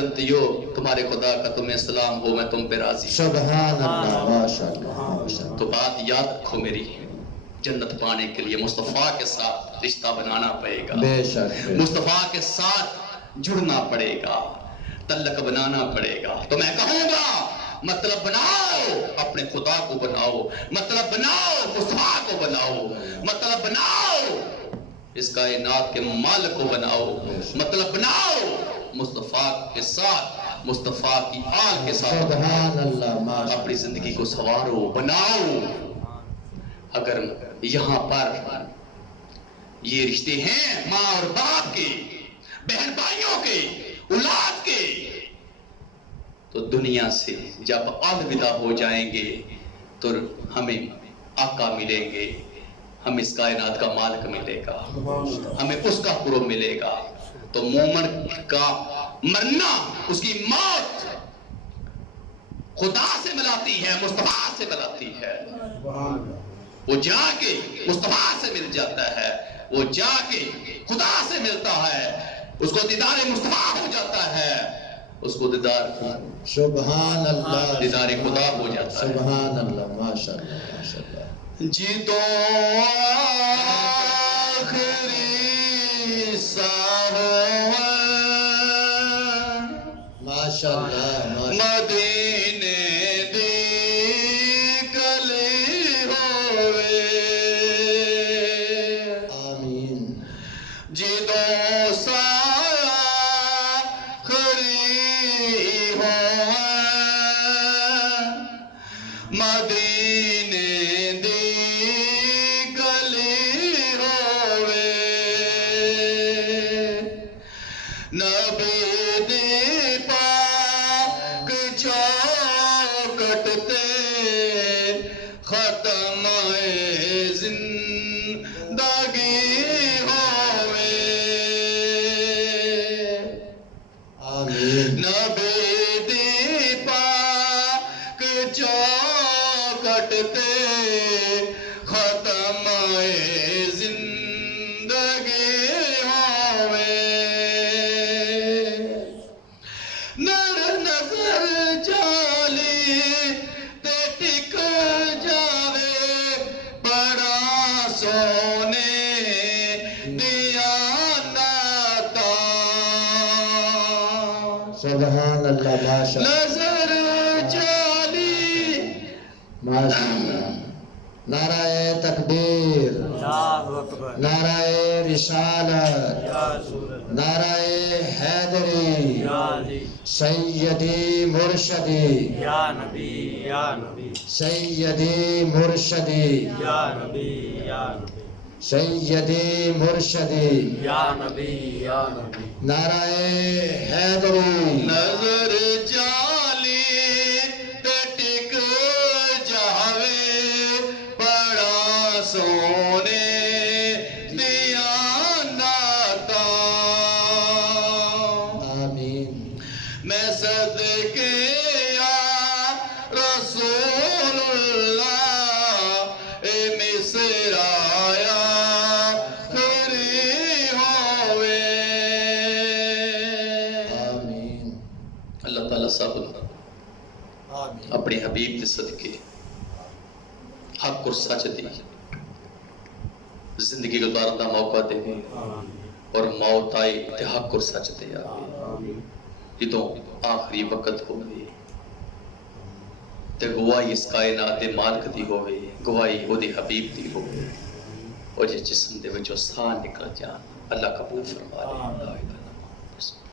جانتی ہو تمہارے خدا کا تمہیں سلام ہو، میں تم پہ راضی ہوں۔ سبحان اللہ، ماشاءاللہ ماشاءاللہ۔ تو بات یاد رکھو میری، جنت پانے کے لیے مصطفیٰ کے ساتھ رشتہ بنانا پڑے گا، بے شک بے شک۔ مصطفیٰ کے ساتھ جڑنا پڑے گا، تعلق بنانا پڑے گا۔ تو میں کہوں گا مطلب بناؤ، اپنے خدا کو بناؤ، مطلب بناؤ مصطفیٰ کو بناؤ، مطلب بناؤ اس کائنات کے مالک کو بناؤ، مطلب بناؤ مصطفیٰ کے ساتھ، مصطفیٰ کی آل کے ساتھ سبحان اللہ، ماشاءاللہ۔ اپنی زندگی کو سنوارو، بناؤ۔ اگر یہاں پر یہ رشتے ہیں ماں اور باپ کے، بہن بھائیوں کے، اولاد کے، تو دنیا سے جب الوداع ہو جائیں گے تو ہمیں آقا ملیں گے، ہمیں اس کائنات کا مالک ملے گا، ہمیں اس کا قرب ملے گا۔ تو مومن کا مرنا، اس کی موت خدا سے ملاتی ہے، مصطفیٰ سے ملاتی ہے۔ وہ جا کے مصطفیٰ سے مل جاتا ہے، وہ جا کے خدا سے ملتا ہے، اس کو دیدار مصطفیٰ ہو جاتا ہے، اس کو سبحان اللہ، دیدار خدا ہو جاتا ہے۔ سبحان اللہ، ماشاءاللہ ماشاءاللہ۔ جی تو آخری ساون ماشاءاللہ ماشاءاللہ۔ مدینے دی گلی ہوئے، آمین۔ جی دو سایہ کھڑی ہوئے، مدینے دی گلی ہوئے، نبی دی پاک چوکھٹ تے ختم زندگی ہوئے، آمین۔ نبی دی پاک چوکھٹ تے ختم زندگی ہوئے، نر نظر جالی تے ٹک جاوے، بڑا سونے دیانتا، سبحان اللہ، ماشاءاللہ نظر جالی ماشاءاللہ۔ نعرہ تکبیر، اللہ اکبر، نعرہ رسالت، یا رسول اللہ، نعرہ حیدری، یا علی، سیدی مرشدی، یا نبی، یا نبی، سیدی مرشدی، یا نبی، یا نبی، سیدی مرشدی، یا نبی، یا نبی، نعرہ حیدری، نظر جالی تے ٹک جاوے، بڑا سونے دیانتا، آمین۔ میں صدقے یا رسول اللہ اے مصر آیا کھری ہوئے۔ آمین اللہ تعالیٰ سب آمین اپنے حبیب کے صدقے حق اور سچ دی زندگی گزارنے کا موقع دے، اور موت آئی تے حق اور سچ دے آئے، جدوں آخری وقت ہوئے تے گواہی اس کائنات دے مالک دی ہوئے، گواہی وہ دی حبیب دی ہوئے، اور جس جسم دے وچوں ساہ نکل جان، اللہ قبول فرما لے۔